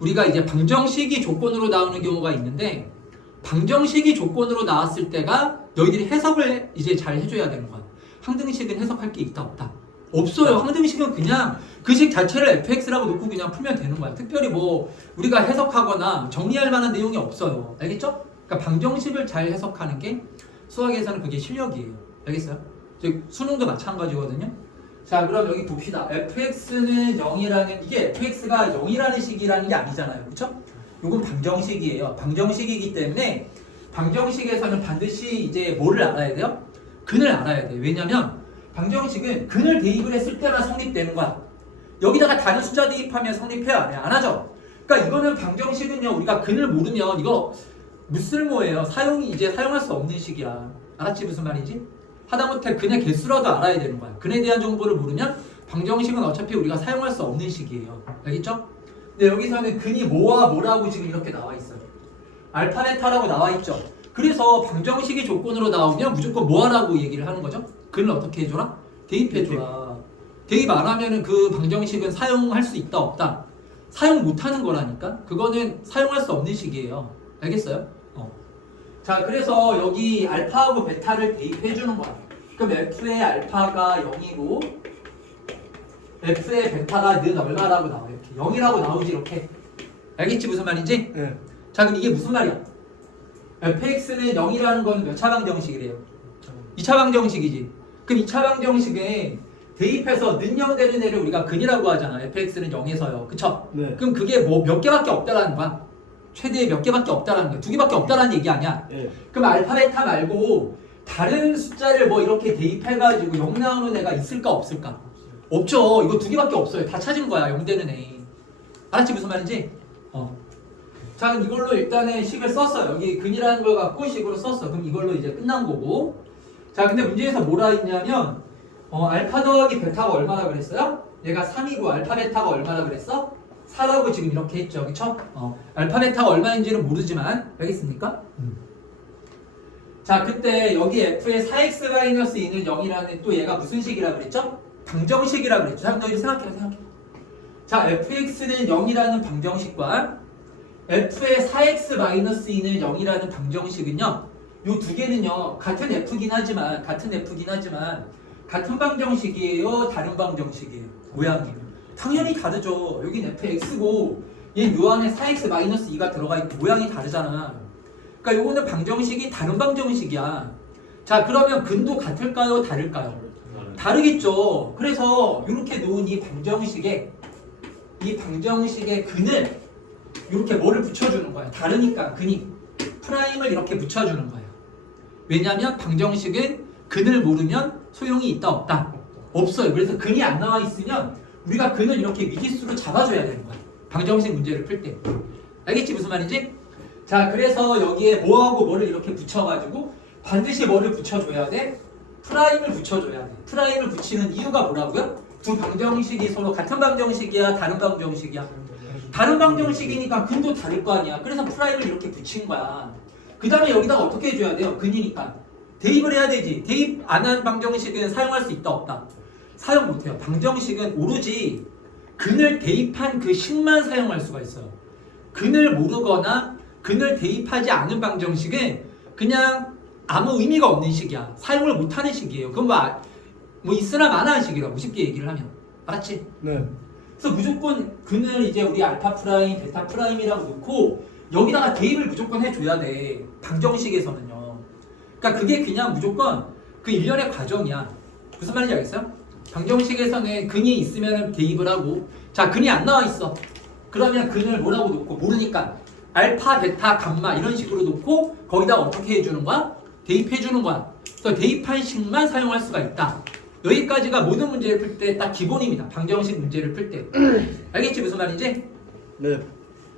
우리가 이제 방정식이 조건으로 나오는 경우가 있는데 방정식이 조건으로 나왔을 때가 너희들이 해석을 이제 잘 해줘야 되는 거야. 항등식은 해석할 게 있다 없다? 없어요. 항등식은 그냥 그 식 자체를 fx라고 놓고 그냥 풀면 되는 거야. 특별히 뭐 우리가 해석하거나 정리할 만한 내용이 없어요. 알겠죠? 그러니까 방정식을 잘 해석하는 게 수학에서는 그게 실력이에요. 알겠어요? 즉 수능도 마찬가지거든요. 자 그럼 여기 봅시다. fx는 0이라는 이게 fx가 0이라는 식이라는 게 아니잖아요. 그렇죠? 이건 방정식이에요. 방정식이기 때문에 방정식에서는 반드시 이제 뭐를 알아야 돼요? 근을 알아야 돼요. 왜냐면 방정식은 근을 대입을 했을 때만 성립되는 거야. 여기다가 다른 숫자 대입하면 성립해요? 안 해요? 안 하죠? 그러니까 이거는 방정식은요 우리가 근을 모르면 이거 무쓸모예요. 이제 사용할 수 없는 식이야. 알았지 무슨 말인지? 하다못해 근의 개수라도 알아야 되는 거야. 근에 대한 정보를 모르면 방정식은 어차피 우리가 사용할 수 없는 식이에요. 알겠죠? 근데 여기서는 근이 뭐와 뭐라고 지금 이렇게 나와 있어요. 알파 베타라고 나와 있죠. 그래서 방정식이 조건으로 나오면 무조건 뭐 하라고 얘기를 하는 거죠? 근을 어떻게 해줘라? 대입해줘라. 대입 안 하면은 그 방정식은 사용할 수 있다 없다? 사용 못하는 거라니까? 그거는 사용할 수 없는 식이에요. 알겠어요? 자 그래서 여기 알파하고 베타를 대입해주는 거야. 그럼 f의 알파가 0이고 f의 베타가 는 얼마라고 나와. 이렇게 0이라고 나오지 이렇게. 알겠지 무슨 말인지? 네. 자 그럼 이게 무슨 말이야? fx는 0이라는 건 몇 차 방정식이래요? 2차 방정식이지. 그럼 2차 방정식에 대입해서 는 0 되는 애를 우리가 근이라고 하잖아. fx는 0에서요. 그쵸? 네. 그럼 그게 뭐 몇 개밖에 없다라는 거야. 최대 몇 개밖에 없다라는 거야. 2개밖에 없다라는 얘기 아니야. 네. 그럼 알파 베타 말고 다른 숫자를 뭐 이렇게 대입해가지고 0 나오는 애가 있을까 없을까? 없죠. 이거 2개밖에 없어요. 다 찾은 거야. 0 되는 애. 알았지 무슨 말인지? 자 그럼 이걸로 일단은 식을 썼어. 여기 근이라는 걸 갖고 식으로 썼어. 그럼 이걸로 이제 끝난 거고. 자 근데 문제에서 뭐라 했냐면 알파 더하기 베타가 얼마나 그랬어요? 얘가 3이고 알파 베타가 얼마나 그랬어? 4라고 지금 이렇게 했죠. 그쵸? 알파 베타가 얼마인지는 모르지만 알겠습니까? 자, 그때 여기 f의 4x-2는 0이라는 또 얘가 무슨 식이라 그랬죠? 방정식이라 그랬죠. 자, 너희들 생각해. 자, fx는 0이라는 방정식과 f의 4x-2는 0이라는 방정식은요. 요 두 개는요. 같은 f긴 하지만 같은 방정식이에요? 다른 방정식이에요? 모양이 당연히 다르죠. 여긴 fx고 얘 요 안에 4x-2가 들어가 있고 모양이 다르잖아. 그러니까 요거는 방정식이 다른 방정식이야. 자, 그러면 근도 같을까요? 다를까요? 다르겠죠. 그래서 이렇게 놓은 이 방정식의 근을 이렇게 뭐를 붙여주는 거야. 다르니까 근이 프라임을 이렇게 붙여주는 거예요. 왜냐하면 방정식은 근을 모르면 소용이 있다 없다? 없어요. 그래서 근이 안 나와 있으면 우리가 근을 이렇게 미지수로 잡아줘야 되는 거야. 방정식 문제를 풀 때. 알겠지? 무슨 말인지? 자, 그래서 여기에 뭐하고 뭐를 이렇게 붙여가지고 반드시 뭐를 붙여줘야 돼? 프라임을 붙여줘야 돼. 프라임을 붙이는 이유가 뭐라고요? 두 방정식이 서로 같은 방정식이야? 다른 방정식이야? 다른 방정식이니까 근도 다를 거 아니야. 그래서 프라임을 이렇게 붙인 거야. 그 다음에 여기다가 어떻게 해줘야 돼요? 근이니까 대입을 해야 되지. 대입 안 한 방정식은 사용할 수 있다 없다? 사용 못해요. 방정식은 오로지 근을 대입한 그 식만 사용할 수가 있어요. 근을 모르거나 근을 대입하지 않은 방정식은 그냥 아무 의미가 없는 식이야. 사용을 못하는 식이에요. 그건 뭐 있으나 마나한 식이라고 쉽게 얘기를 하면. 알았지? 네. 그래서 무조건 근을 이제 우리 알파 프라임, 베타 프라임이라고 놓고 여기다가 대입을 무조건 해줘야 돼. 방정식에서는요. 그러니까 그게 그냥 무조건 그 일련의 과정이야. 무슨 말인지 알겠어요? 방정식에서는 근이 있으면 대입을 하고, 자, 근이 안 나와 있어. 그러면 근을 뭐라고 놓고 모르니까 알파, 베타, 감마 이런 식으로 놓고 거기다 어떻게 해주는 거야? 대입해주는 거야. 그래서 대입한 식만 사용할 수가 있다. 여기까지가 모든 문제를 풀 때 딱 기본입니다. 방정식 문제를 풀 때. 알겠지? 무슨 말인지? 네.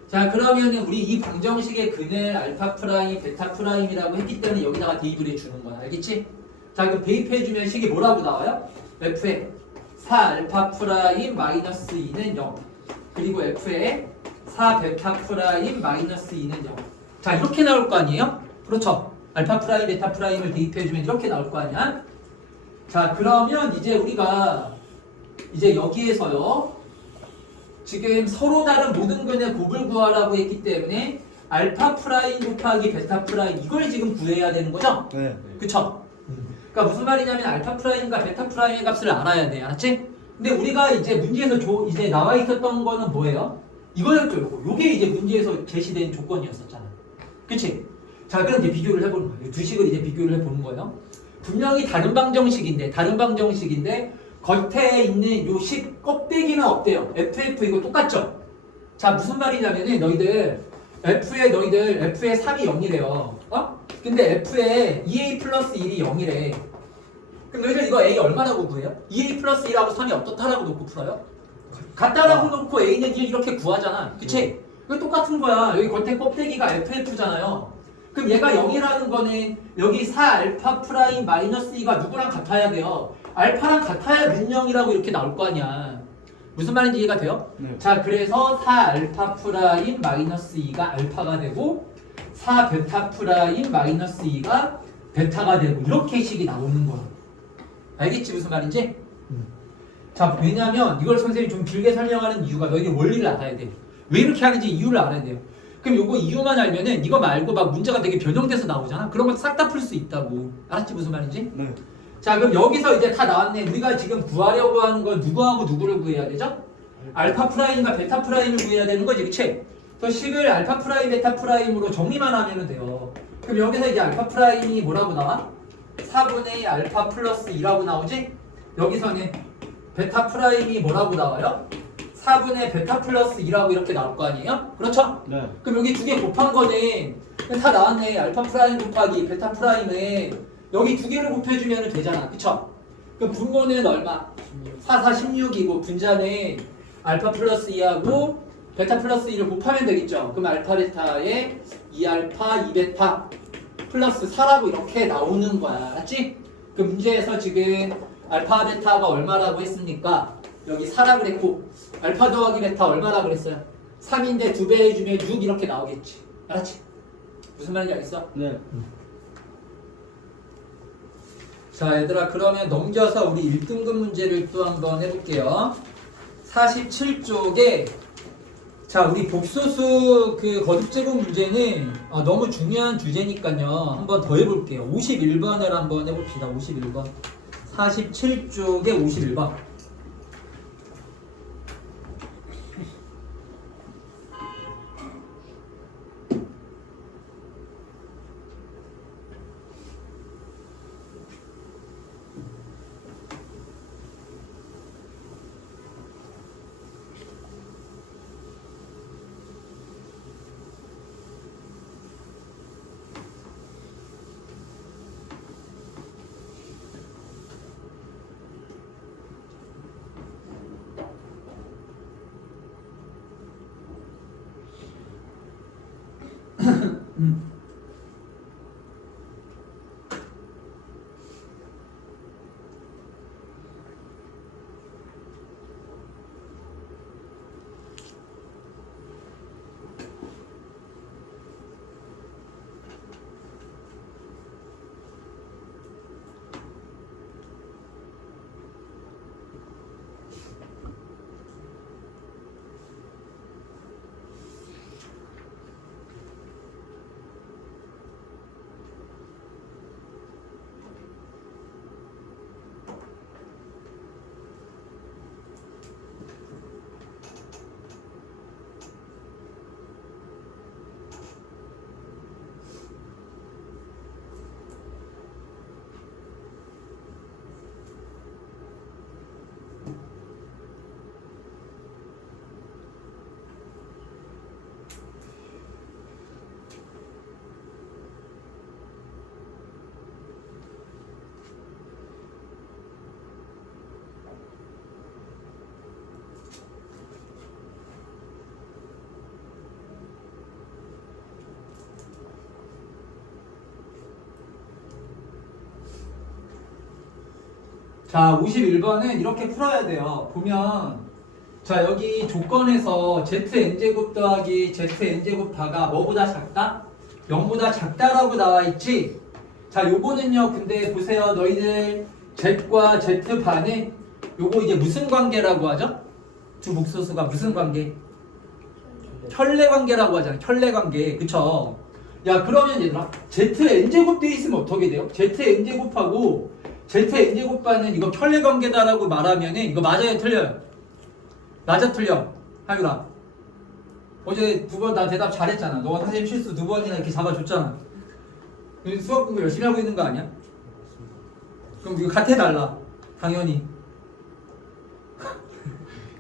자, 그러면 우리 이 방정식의 근을 알파 프라임, 베타 프라임이라고 했기 때문에 여기다가 대입을 해주는 거야. 알겠지? 자, 그럼 대입해주면 식이 뭐라고 나와요? f의 4알파 프라임 마이너스 2는 0. 그리고 f의 4베타 프라임 마이너스 2는 0. 자, 이렇게 나올 거 아니에요? 그렇죠? 알파 프라임, 베타 프라임을 대입해주면 이렇게 나올 거 아니야? 자, 그러면 이제 우리가 이제 여기에서요. 지금 서로 다른 모든 근의 곱을 구하라고 했기 때문에 알파 프라임 곱하기 베타 프라임 이걸 지금 구해야 되는 거죠? 네. 그쵸? 그러니까 무슨 말이냐면 알파 프라임과 베타 프라임의 값을 알아야 돼. 알았지? 근데 우리가 이제 문제에서 이제 나와 있었던 거는 뭐예요? 이거였죠. 요게 이제 문제에서 제시된 조건이었었잖아. 그치? 자, 그럼 이제 비교를 해보는 거예요. 두 식을 이제 비교를 해보는 거예요. 분명히 다른 방정식인데 겉에 있는 요 식 껍데기는 어때요? FF 이거 똑같죠? 자, 무슨 말이냐면은 너희들 F의 3이 0이래요. 근데 F의 2A 플러스 1이 0이래. 그럼 너희들 이거 A 얼마라고 구해요? 2A 플러스 1하고 3이 어떻다라고 놓고 풀어요? 같다라고 놓고 A는 1 이렇게 구하잖아. 그치? 이거 똑같은 거야. 여기 겉에 껍데기가 FF잖아요. 그럼 얘가 0이라는 거는 여기 4알파 프라임 마이너스 2가 누구랑 같아야 돼요? 알파랑 같아야 는0이라고 이렇게 나올 거 아니야. 무슨 말인지 이해가 돼요? 네. 자, 그래서 4알파 프라임 마이너스 2가 알파가 되고 4베타 프라임 마이너스 2가 베타가 되고 이렇게 식이 나오는 거야. 알겠지? 무슨 말인지? 자, 왜냐면 이걸 선생님이 좀 길게 설명하는 이유가 너희들 원리를 알아야 돼. 왜 이렇게 하는지 이유를 알아야 돼요. 그럼 요거 이유만 알면은 이거 말고 막 문제가 되게 변형돼서 나오잖아. 그런 거 싹 다 풀 수 있다고. 알았지? 무슨 말인지? 네. 자, 그럼 여기서 이제 다 나왔네. 우리가 지금 구하려고 하는 건 누구하고 누구를 구해야 되죠? 알파 프라임과 베타 프라임을 구해야 되는 거지. 그치? 그래서 식을 알파 프라임, 베타 프라임으로 정리만 하면 돼요. 그럼 여기서 이제 알파 프라임이 뭐라고 나와? 4분의 알파 플러스 2라고 나오지? 여기서는 베타 프라임이 뭐라고 나와요? 4분의 베타 플러스 2라고 이렇게 나올 거 아니에요? 그렇죠? 네. 그럼 여기 두 개 곱한 거는 다 나왔네. 알파 프라임 곱하기 베타 프라임은 여기 두 개를 곱해주면 되잖아. 그쵸? 그럼 분모는 얼마? 4, 4, 16이고 분자는 알파 플러스 2하고 베타 플러스 2를 곱하면 되겠죠? 그럼 알파 베타에 2알파 2베타 플러스 4라고 이렇게 나오는 거야. 알았지? 그 문제에서 지금 알파 베타가 얼마라고 했습니까? 여기 4라 그랬고 알파 더하기 베타 얼마라 그랬어요? 3인데 2배 해주면 6 이렇게 나오겠지. 알았지? 무슨 말인지 알겠어? 네. 자 얘들아 그러면 넘겨서 우리 1등급 문제를 또 한번 해볼게요. 47쪽에 자 우리 복소수 그 거듭제곱 문제는 너무 중요한 주제니까요. 한번 더 해볼게요. 51번을 한번 해봅시다. 51번 47쪽에 51번 자 51번은 이렇게 풀어야 돼요. 보면 자 여기 조건에서 ZN제곱 더하기 ZN제곱 바가 뭐보다 작다? 0보다 작다라고 나와 있지? 자 요거는요 근데 보세요 너희들 Z과 Z반은 요거 이제 무슨 관계라고 하죠? 두 복소수가 무슨 관계? 켤레 관계라고 하잖아. 켤레 관계. 그쵸? 야 그러면 얘들아 ZN제곱 돼 있으면 어떻게 돼요? ZN제곱하고 ZN제곱반은 이거 켤레 관계다라고 말하면은 이거 맞아요 틀려요? 맞아 틀려? 하유라 어제 2번 나 대답 잘했잖아. 너가 선생님 실수 2번이나 이렇게 잡아줬잖아. 수학 공부 열심히 하고 있는 거 아니야? 그럼 이거 같아 달라 당연히.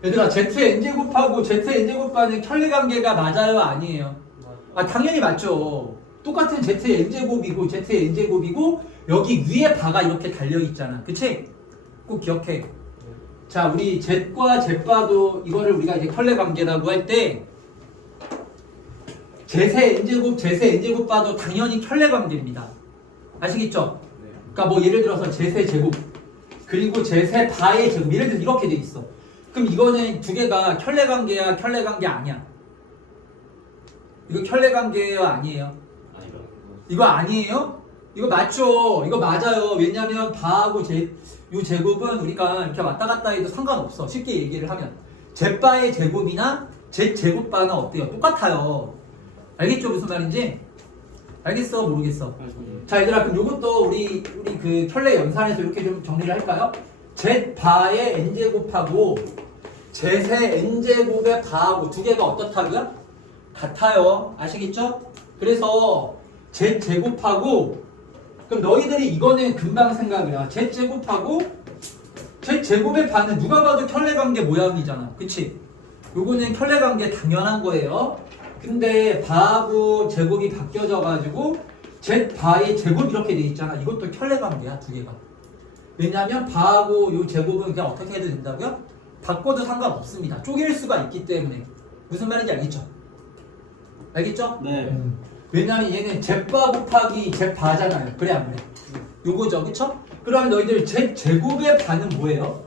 얘들아 ZN제곱하고 ZN제곱반은 켤레 관계가 맞아요 아니에요? 당연히 맞죠. 똑같은 ZN제곱이고 ZN제곱이고 여기 위에 바가 이렇게 달려있잖아. 그치? 꼭 기억해. 자 우리 Z과 Z바도 이거를 우리가 이제 켤레 관계라고 할 때 제세 N제곱 제세 N제곱 바도 당연히 켤레 관계입니다. 아시겠죠? 그러니까 뭐 예를 들어서 제세 제곱 그리고 제세 바의 제곱 예를 들어서 이렇게 돼 있어. 그럼 이거는 두 개가 켤레 관계야 켤레 관계 아니야? 이거 켤레 관계예요 아니에요? 이거 아니에요? 이거 맞죠? 이거 맞아요. 왜냐면 바하고 요 제곱은 우리가 이렇게 왔다 갔다 해도 상관없어. 쉽게 얘기를 하면 Z바의 제곱이나 Z제곱바는 어때요? 똑같아요. 알겠죠? 무슨 말인지? 알겠어? 모르겠어? 자 얘들아 그럼 요것도 우리 그 켤레 연산에서 이렇게 좀 정리를 할까요? Z바의 N제곱하고 Z의 N제곱의 바하고 두 개가 어떻다고요? 같아요. 아시겠죠? 그래서 Z제곱하고 그럼 너희들이 이거는 금방 생각을 해. Z제곱하고 Z제곱의 반은 누가 봐도 켤레 관계 모양이잖아. 그치? 요거는 켤레 관계 당연한 거예요. 근데 바하고 제곱이 바뀌어져 가지고 Z바의 제곱 이렇게 돼 있잖아. 이것도 켤레 관계야 두 개가. 왜냐면 바하고 요 제곱은 그냥 어떻게 해도 된다고요? 바꿔도 상관없습니다. 쪼갤 수가 있기 때문에. 무슨 말인지 알겠죠? 알겠죠? 네. 왜냐면 얘는 Z바 곱하기 Z바잖아요. 그래 안 그래? 요거죠. 그쵸? 그러면 너희들 Z제곱의 반은 뭐예요?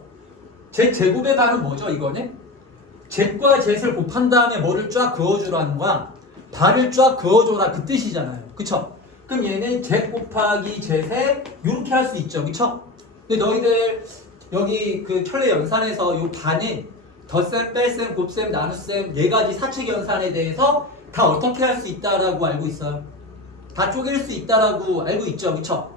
Z 제곱의 반은 뭐죠? 이거는 Z과 Z를 곱한 다음에 뭐를 쫙 그어주라는 거야. 반을 쫙 그어줘라 그 뜻이잖아요. 그쵸? 그럼 얘는 Z 곱하기 Z에 이렇게 할 수 있죠. 그쵸? 근데 너희들 여기 그 켤레 연산에서 요 반은 덧셈, 뺄셈, 곱셈, 나눗셈 4가지 사칙 연산에 대해서 다 어떻게 할 수 있다라고 알고 있어요. 다 쪼갤 수 있다라고 알고 있죠. 그쵸?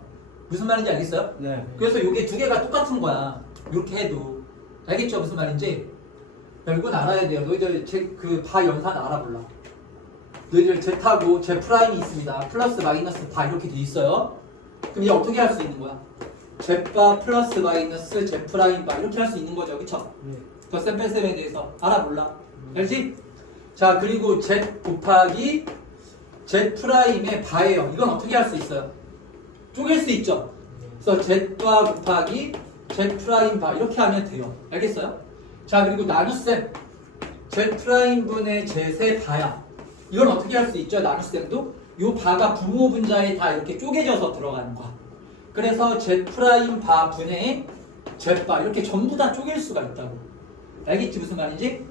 무슨 말인지 알겠어요? 네. 그래서 요게 두 개가 똑같은 거야. 이렇게 해도. 알겠죠? 무슨 말인지? 야, 이건 알아야 돼요. 너희들 그 바 연산 알아볼라. 너희들 Z하고 Z 프라임이 있습니다. 플러스 마이너스 바 이렇게 돼 있어요. 그럼 이제 어떻게 할 수 있는 거야? Z바 플러스 마이너스 Z 프라임 바 이렇게 할 수 있는 거죠. 그쵸? 네. 덧셈 뺄셈에 대해서 알아볼라. 알지? 자, 그리고 Z 곱하기 Z 프라임의 바예요. 이건 어떻게 할 수 있어요? 쪼갤 수 있죠? 그래서 Z바 곱하기 Z 프라임 바 이렇게 하면 돼요. 알겠어요? 자, 그리고 나눗셈 Z 프라임 분의 Z의 바야. 이건 어떻게 할 수 있죠? 나눗셈도 요 바가 부호 분자에 다 이렇게 쪼개져서 들어가는 거야. 그래서 Z 프라임 바 분의 Z 바 이렇게 전부 다 쪼갤 수가 있다고. 알겠지 무슨 말인지?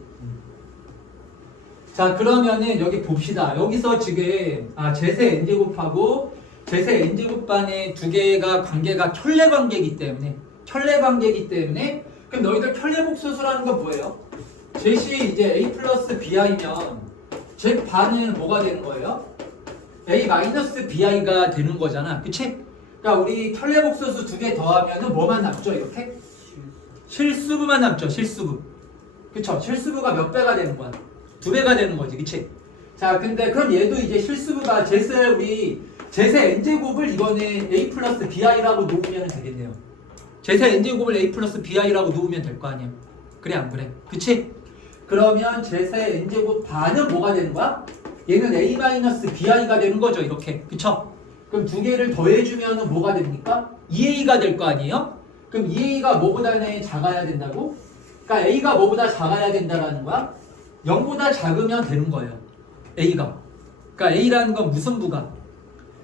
자, 그러면은 여기 봅시다. 여기서 지금 Z의 n제곱하고 Z의 n제곱반의 두 개가 관계가 켤레 관계이기 때문에 그럼 너희들 켤레 복소수라는 건 뭐예요? Z이 이제 A 플러스 BI면 Z 반은 뭐가 되는 거예요? A 마이너스 BI가 되는 거잖아. 그치? 그러니까 우리 켤레 복소수 두 개 더하면은 뭐만 남죠? 이렇게? 실수부만 남죠. 실수부. 그쵸? 실수부가 몇 배가 되는 거야? 2배가 되는 거지. 그치? 자, 근데 그럼 얘도 이제 실수부가 Z의 n제곱을 이거는 A 플러스 BI라고 놓으면 되겠네요. Z의 n제곱을 A 플러스 BI라고 놓으면 될 거 아니야. 그래 안 그래? 그치? 그러면 Z의 n제곱 반은 뭐가 되는 거야? 얘는 A 마이너스 BI가 되는 거죠. 이렇게. 그쵸? 그럼 두 개를 더해주면 뭐가 됩니까? 2A가 될 거 아니에요? 그럼 2A가 뭐보다는 작아야 된다고? 그러니까 A가 뭐보다 작아야 된다라는 거야? 0보다 작으면 되는 거예요. A가. 그러니까 A라는 건 무슨 부가?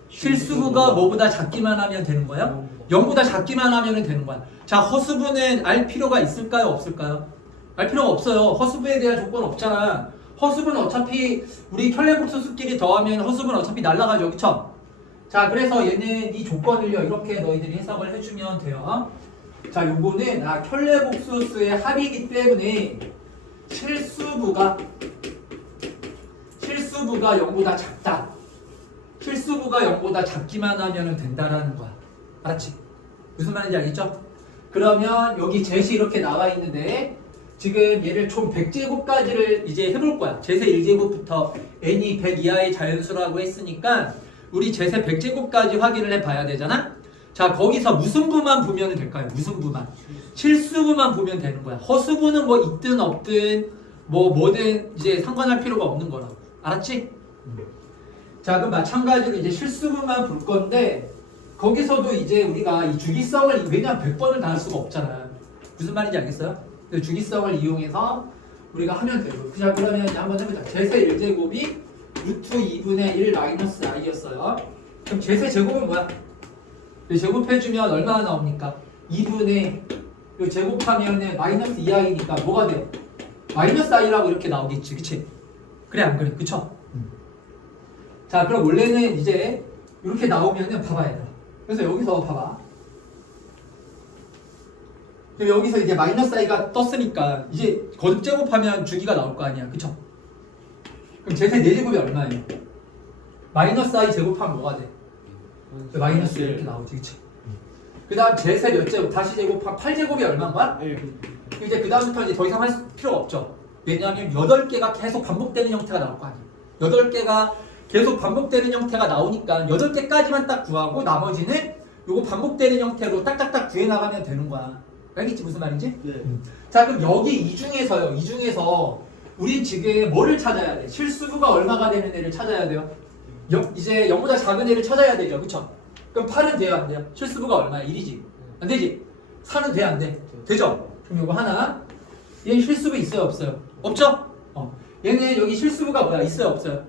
실수부가 뭐보다 작기만 하면 되는 거야? 0보다 작기만 하면 되는 거야. 자, 허수부는 알 필요가 있을까요? 없을까요? 알 필요가 없어요. 허수부에 대한 조건 없잖아. 허수부는 어차피 우리 켤레복소수끼리 더하면 허수부는 어차피 날라가죠. 그쵸? 자, 그래서 얘는 이 조건을요 이렇게 너희들이 해석을 해주면 돼요. 자, 요거는 켤레복소수의 합이기 때문에 실수부가 0보다 작다. 실수부가 0보다 작기만 하면 된다라는 거야. 알았지? 무슨 말인지 알겠죠? 그러면 여기 Z이 이렇게 나와 있는데 지금 얘를 총 100제곱까지를 이제 해볼 거야. Z의 1제곱부터 n이 100 이하의 자연수라고 했으니까 우리 Z의 100제곱까지 확인을 해봐야 되잖아? 자, 거기서 무슨 부만 보면 될까요? 무슨 부만? 실수부만 보면 되는 거야. 허수부는 뭐 있든 없든 뭐든 이제 상관할 필요가 없는 거라고. 알았지? 자, 그럼 마찬가지로 이제 실수부만 볼 건데 거기서도 이제 우리가 이 주기성을 왜냐면 100번을 다 할 수가 없잖아. 무슨 말인지 알겠어요? 그 주기성을 이용해서 우리가 하면 되고. 자, 그러면 이제 한번 해보자. Z의 1제곱이 루트 2분의 1 마이너스 i였어요. 그럼 Z의 제곱은 뭐야? 제곱해주면 얼마나 나옵니까? 2분의 제곱하면은 마이너스 2i니까 뭐가 돼요? 마이너스 i라고 이렇게 나오겠지. 그치? 그래 안 그래? 그쵸? 자, 그럼 원래는 이제 이렇게 나오면은 봐봐야 돼. 그래서 여기서 봐봐. 그럼 여기서 이제 마이너스 i가 떴으니까 이제 거듭 제곱하면 주기가 나올 거 아니야. 그쵸? 그럼 Z의 4제곱이 얼마예요? 마이너스 i 제곱하면 뭐가 돼? 마이너스 이렇게 나오지. 그치? 그 다음 Z의 몇 제곱? 다시 제곱하면 8제곱이 얼마인 거야? 이제 그 다음부터 이제 더 이상 할 필요가 없죠. 왜냐하면 8개가 계속 반복되는 형태가 나올 거 아니야. 8개가 계속 반복되는 형태가 나오니까 8개까지만 딱 구하고 나머지는 요거 반복되는 형태로 딱딱딱 구해나가면 되는 거야. 알겠지? 무슨 말인지? 네. 자, 그럼 여기 이 중에서 우린 지금 뭐를 찾아야 돼? 실수부가 얼마가 되는 애를 찾아야 돼요? 이제 0보다 작은 애를 찾아야 되죠. 그쵸? 그럼 8은 돼요? 안 돼요? 실수부가 얼마야? 1이지? 안 되지? 4는 돼? 안 돼? 되죠? 그럼 요거 하나. 얘는 실수부 있어요? 없어요? 없죠? 얘는 여기 실수부가 뭐야? 있어요? 없어요?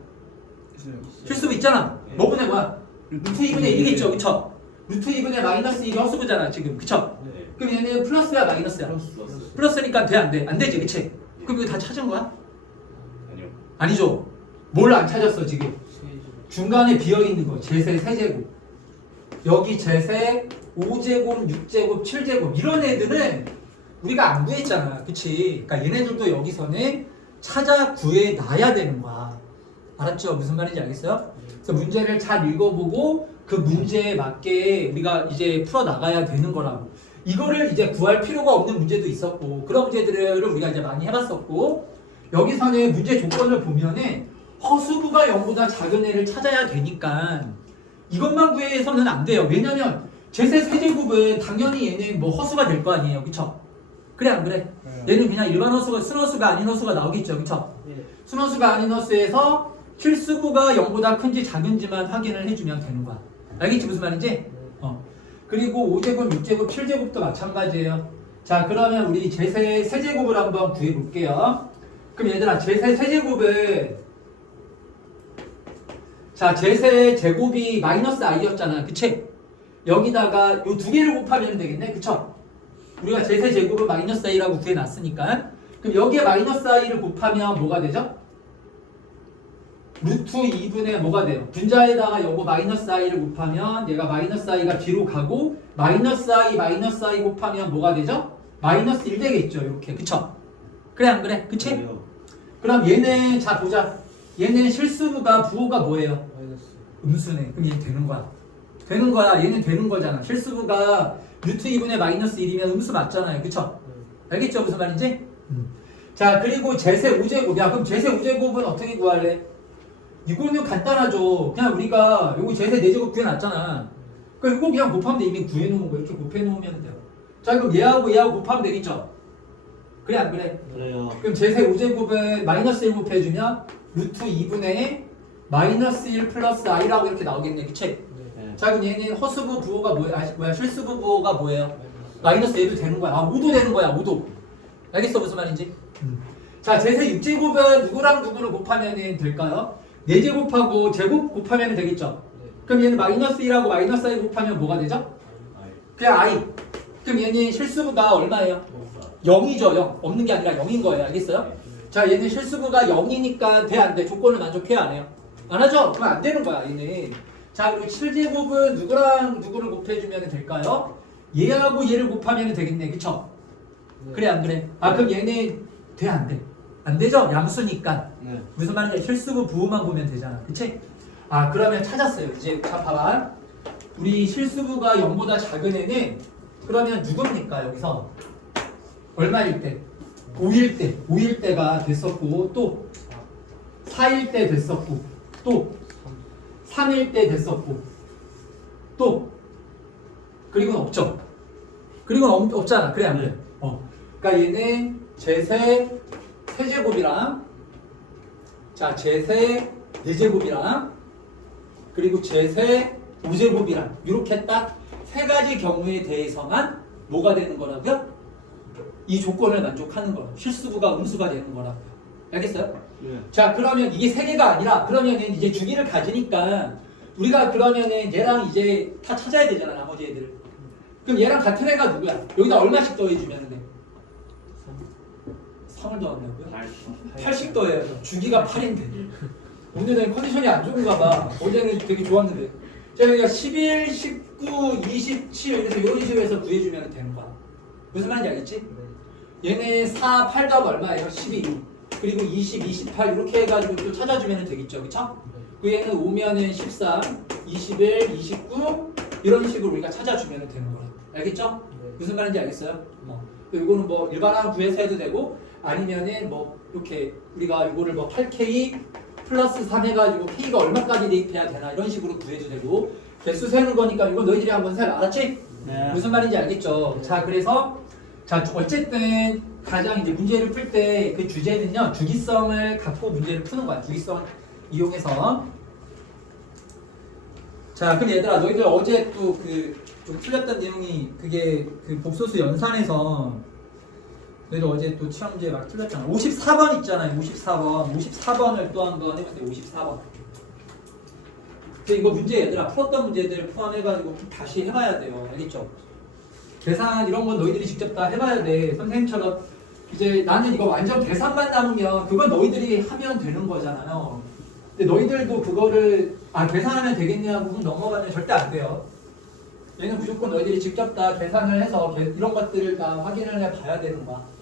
실수부 있잖아. 뭐분의 뭐야? 루트 2분의 1이겠죠? 그쵸? 루트 2분의 마이너스 1이 허수부잖아 지금. 그쵸? 네. 그럼 얘는 플러스야 마이너스야? 플러스니까 돼 안 돼? 안 되지 그치? 그럼 이거 다 찾은 거야? 아니요. 아니죠. 뭘 안 찾았어 지금? 중간에 비어있는 거 제세 세제곱 여기 제세 5제곱 6제곱 7제곱 이런 애들은 우리가 안 구했잖아 그치? 그러니까 얘네들도 여기서는 찾아 구해놔야 되는 거야 알았죠? 무슨 말인지 알겠어요? 그래서 문제를 잘 읽어보고 그 문제에 맞게 우리가 이제 풀어나가야 되는 거라고 이거를 이제 구할 필요가 없는 문제도 있었고 그런 문제들을 우리가 이제 많이 해봤었고 여기서는 문제 조건을 보면은 허수부가 0보다 작은 애를 찾아야 되니까 이것만 구해서는 안 돼요. 왜냐면 제세 세제곱은 당연히 얘는 뭐 허수가 될 거 아니에요. 그쵸? 그래 안 그래? 얘는 그냥 일반 허수가 순허수가 아닌 허수가 나오겠죠. 그쵸? 순허수가 아닌 허수에서 실수부가 0보다 큰지 작은지만 확인을 해주면 되는 거야. 알겠지 무슨 말인지? 그리고 5제곱, 6제곱, 7제곱도 마찬가지예요. 자 그러면 우리 제세 세제곱을 한번 구해볼게요. 그럼 얘들아 제세 세제곱은 자 제세 제곱이 마이너스 i였잖아 그치? 여기다가 요 두 개를 곱하면 되겠네 그쵸? 우리가 제세 제곱은 마이너스 i라고 구해놨으니까 그럼 여기에 마이너스 i를 곱하면 뭐가 되죠? 루트 2분의 뭐가 돼요? 분자에다가 요거 마이너스 i를 곱하면 얘가 마이너스 i가 뒤로 가고 마이너스 i 곱하면 뭐가 되죠? 마이너스 1 되겠죠 이렇게 그쵸? 그래 안 그래? 그치? 그럼 얘는 자 보자 얘는 실수부가 부호가 뭐예요? 음수네. 그럼 얘 되는 거야. 되는 거야. 얘는 되는 거잖아. 실수부가 루트 2분의 마이너스 1이면 음수 맞잖아요. 그쵸? 알겠죠? 무슨 말인지? 자 그리고 제세 5제곱. 야 그럼 제세 5제곱은 어떻게 구할래? 이거는 간단하죠. 그냥 우리가 요거 제세 4제곱 구해놨잖아. 그럼 이거 그냥 곱하면 돼. 이미 구해놓은 거 이렇게 곱해놓으면 돼요. 자 그럼 얘하고 곱하면 되겠죠? 그래 안 그래? 그래요. 그럼 제세 5제곱은 마이너스 1 곱해주면 루트 2분의 마이너스 1 플러스 i라고 이렇게 나오겠네 그치? 네. 자 그럼 얘는 허수부 부호가 뭐야? 실수부 부호가 뭐예요? 마이너스 1도 되는 거야. 5도 되는 거야 5도. 알겠어 무슨 말인지? 자 제세 6제곱은 누구랑 누구를 곱하면 될까요? 4제곱하고 제곱 곱하면 되겠죠? 그럼 얘는 마이너스 1하고 마이너스 i 곱하면 뭐가 되죠? 그냥 i. 그럼 얘는 실수부가 얼마예요? 0이죠 0. 없는 게 아니라 0인 거예요. 알겠어요? 자 얘는 실수부가 0이니까 돼 안 돼? 조건을 만족해야 안 해요? 안 하죠? 그럼 안 되는 거야 얘는. 자 그리고 7제곱은 누구랑 누구를 곱해주면 될까요? 얘하고 얘를 곱하면 되겠네 그쵸? 그래 안 그래? 아 그럼 얘는 돼 안 돼? 안 되죠? 양수니까. 네. 무슨 말인지 실수부 부호만 보면 되잖아 그치? 아 그러면 찾았어요. 이제 자 봐봐 우리 실수부가 0보다 작은 애는 그러면 누굽니까 여기서? 얼마일 때? 5일 때가 됐었고 또 4일 때 됐었고 또 3일 때 됐었고 또 그리고는 없죠. 그리고는 없잖아. 그래 안 그래? 그러니까 얘는 제세 세제곱이랑 자 제세 4제곱이랑 그리고 제세 5제곱이랑 이렇게 딱 세 가지 경우에 대해서만 뭐가 되는 거라고요? 이 조건을 만족하는 거라고. 실수부가 음수가 되는 거라고. 알겠어요? 네. 자 그러면 이게 세 개가 아니라 그러면은 이제 주기를 가지니까 우리가 그러면은 얘랑 이제 다 찾아야 되잖아 나머지 애들을. 그럼 얘랑 같은 애가 누구야? 여기다 얼마씩 더해주면 돼? 3을 더한다고요? 80 더해요. 주기가 8인데. 오늘은 컨디션이 안 좋은가 봐. 어제는 되게 좋았는데. 자 여기가 11, 19, 27 이래서 이런 식으로 해서 구해주면 되는 거야. 무슨 말인지 알겠지? 얘네 4, 8 더하면 얼마예요? 12. 그리고 20, 28 이렇게 해가지고 또 찾아주면 되겠죠. 그쵸? 그 얘는 오면은 13, 21, 29 이런 식으로 우리가 찾아주면 되는 거야. 알겠죠? 무슨 말인지 알겠어요? 이거는 뭐 일반항 구해서 해도 되고 아니면은 뭐 이렇게 우리가 이거를 뭐 8K 플러스 3 해가지고 K가 얼마까지 대입해야 되나 이런 식으로 구해도 되고 개수 세는 거니까 이건 너희들이 한번 세라. 알았지? 네. 무슨 말인지 알겠죠? 자 그래서 자 어쨌든 가장 이제 문제를 풀 때 그 주제는요 주기성을 갖고 문제를 푸는 거야. 주기성을 이용해서. 자 그럼 얘들아 너희들 어제 또 그 좀 풀렸던 내용이 그게 그 복소수 연산에서 너희들 어제 또 취업문제 막 틀렸잖아. 54번 있잖아요. 54번을 또 한번 해보세요. 54번. 이거 문제 얘들아 풀었던 문제들 포함해가지고 다시 해봐야 돼요. 알겠죠? 계산 이런 건 너희들이 직접 다 해봐야 돼. 선생님처럼 이제 나는 이거 완전 계산만 남으면 그건 너희들이 하면 되는 거잖아요. 근데 너희들도 그거를 계산하면 되겠냐고 훅 넘어가면 절대 안 돼요. 얘는 무조건 너희들이 직접 다 계산을 해서 이런 것들을 다 확인을 해 봐야 되는 거야.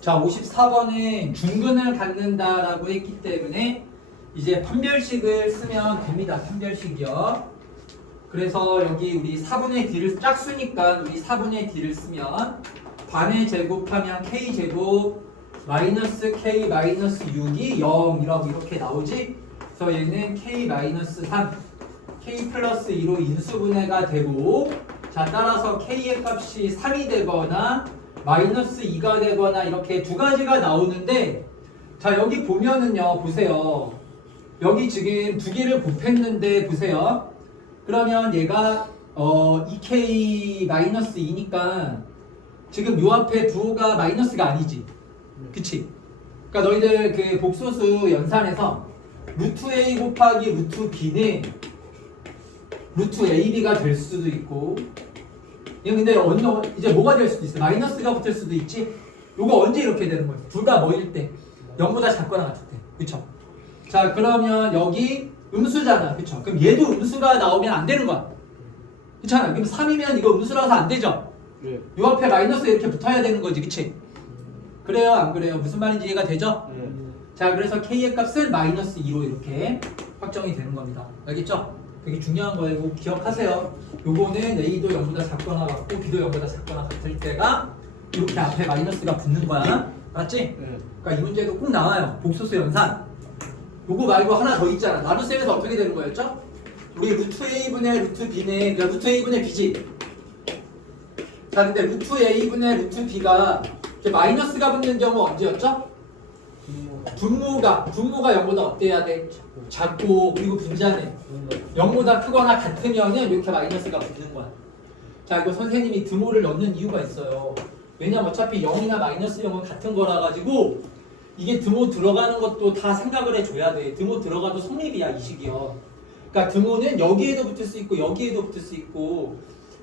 자, 54번은 중근을 갖는다라고 했기 때문에 이제 판별식을 쓰면 됩니다. 판별식이요. 그래서 여기 우리 4분의 D를 짝수니까 우리 4분의 D를 쓰면 반을 제곱하면 K제곱 마이너스 K 마이너스 6이 0이라고 이렇게 나오지. 그래서 얘는 K 마이너스 3 K 플러스 2로 인수분해가 되고, 자 따라서 K의 값이 3이 되거나 마이너스 2가 되거나 이렇게 두 가지가 나오는데, 자 여기 보면은요 보세요. 여기 지금 두 개를 곱했는데 보세요. 그러면 얘가 2k 마이너스 2니까 지금 요 앞에 부호가 마이너스가 아니지. 그치? 그러니까 너희들 그 복소수 연산에서 루트 a 곱하기 루트 b는 루트 ab가 될 수도 있고, 근데 이제 뭐가 될 수도 있어. 마이너스가 붙을 수도 있지. 요거 언제 이렇게 되는 거지? 둘 다 뭐일 때? 0보다 작거나 같을 때. 그쵸? 자 그러면 여기 음수잖아. 그쵸? 그럼 얘도 음수가 나오면 안 되는 거야. 그렇잖아. 그럼 3이면 이거 음수라서 안 되죠? 네. 요 앞에 마이너스 이렇게 붙어야 되는 거지. 그치? 그래요? 안 그래요? 무슨 말인지 이해가 되죠? 네. 자 그래서 K의 값은 마이너스 2로 이렇게 확정이 되는 겁니다. 알겠죠? 되게 중요한 거예요. 이거 기억하세요. 요거는 A도 0보다 작거나 같고 B도 0보다 작거나 같을 때가 이렇게 앞에 마이너스가 붙는 거야. 맞지? 네. 그러니까 이 문제도 꼭 나와요. 복소수 연산. 요거 말고 하나 더 있잖아. 나눗셈에서 어떻게 되는 거였죠? 우리 루트 A분의 루트 B는 그러니까 루트 A분의 B지. 자 근데 루트 A분의 루트 B가 이제 마이너스가 붙는 경우 언제였죠? 분모가 0보다 어때야 돼? 작고, 그리고 분자는 0보다 크거나 같으면은 이렇게 마이너스가 붙는 거야. 자 이거 선생님이 드모를 넣는 이유가 있어요. 왜냐면 어차피 0이나 마이너스 0은 같은 거라 가지고 이게 드모 들어가는 것도 다 생각을 해줘야 돼. 드모 들어가도 성립이야 이 식이요. 그러니까 드모는 여기에도 붙을 수 있고 여기에도 붙을 수 있고,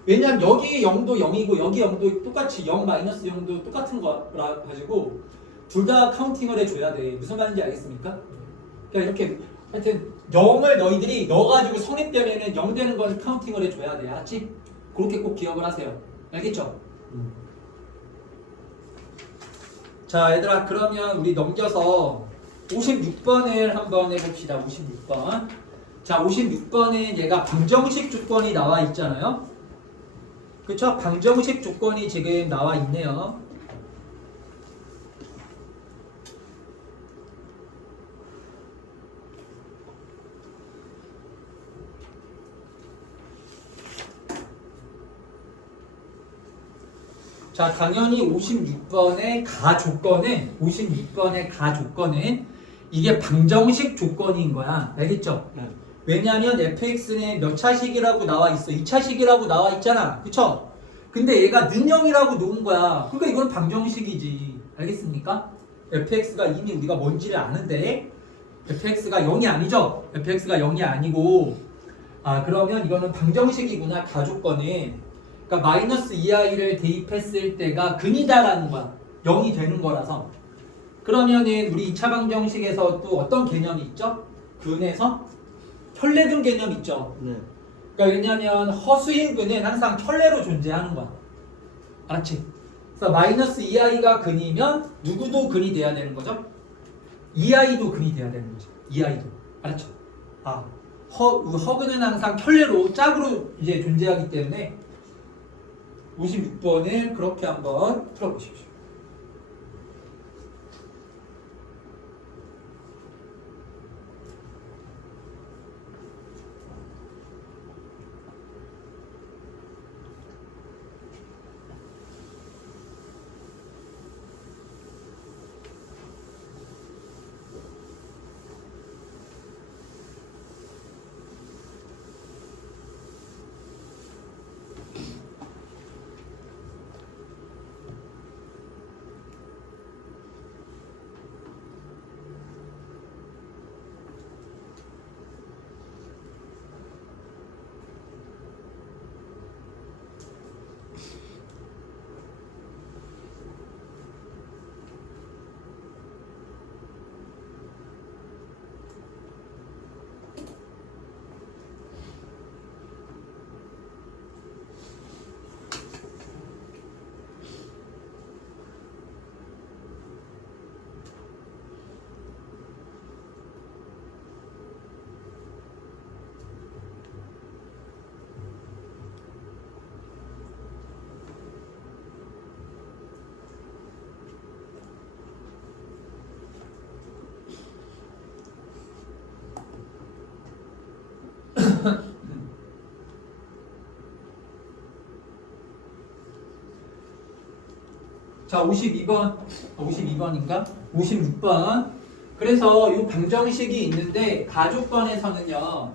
왜냐면 여기 0도 0이고 여기 0도 똑같이 0 마이너스 0도 똑같은 거라 가지고 둘 다 카운팅을 해줘야 돼. 무슨 말인지 알겠습니까? 그러니까 이렇게 하여튼 0을 너희들이 넣어가지고 성립되면은 0 되는 걸 카운팅을 해줘야 돼. 알았지? 그렇게 꼭 기억을 하세요. 알겠죠? 자 얘들아 그러면 우리 넘겨서 56번을 한번 해봅시다. 56번. 자 56번은 얘가 방정식 조건이 나와 있잖아요. 그쵸? 방정식 조건이 지금 나와 있네요. 자 당연히 56번의 가조건은 이게 방정식 조건인 거야. 알겠죠? 네. 왜냐하면 fx는 몇 차식이라고 나와 있어? 2차식이라고 나와 있잖아. 그쵸? 근데 얘가 는영이라고 놓은 거야. 그러니까 이건 방정식이지. 알겠습니까? fx가 이미 우리가 뭔지를 아는데 fx가 0이 아니죠? fx가 0이 아니고 그러면 이거는 방정식이구나. 가조건은 그러니까 마이너스 2i를 대입했을 때가 근이다라는 거야. 0이 되는 거라서. 그러면은 우리 2차 방정식에서 또 어떤 개념이 있죠? 근에서 혈례근 개념 있죠? 네. 그러니까 왜냐면 허수인 근은 항상 혈례로 존재하는 거야. 알았지? 그래서 마이너스 2i가 근이면 누구도 근이 돼야 되는 거죠? 2i도 근이 돼야 되는 거죠. 2i도. 알았죠? 아, 허근은 항상 혈례로 짝으로 이제 존재하기 때문에 56번을 그렇게 한번 풀어보십시오. 자, 52번인가? 56번. 그래서 이 방정식이 있는데 가족번에서는요.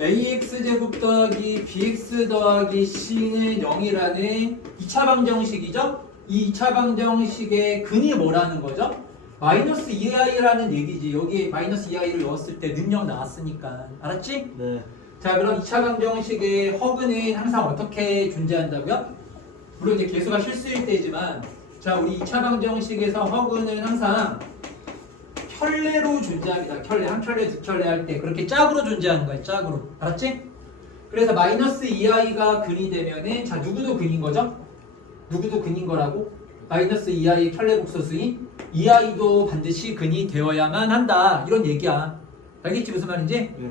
ax 제곱 더하기 bx 더하기 c는 0이라는 2차 방정식이죠? 이 2차 방정식의 근이 뭐라는 거죠? 마이너스 2i라는 얘기지. 여기 마이너스 2i를 넣었을 때 능력 나왔으니까. 알았지? 네. 자, 그럼 2차 방정식의 허근은 항상 어떻게 존재한다고요? 물론 이제 개수가 실수일 때지만, 자, 우리 2차 방정식에서 허근은 항상 켤레로 존재합니다. 켤레, 한 켤레, 두 켤레 할 때 그렇게 짝으로 존재하는 거예요. 짝으로. 알았지? 그래서 마이너스 2i가 근이 되면은, 자, 누구도 근인 거죠? 누구도 근인 거라고? 마이너스 2i 켤레 복소수인 2i도 반드시 근이 되어야만 한다. 이런 얘기야. 알겠지? 무슨 말인지? 네.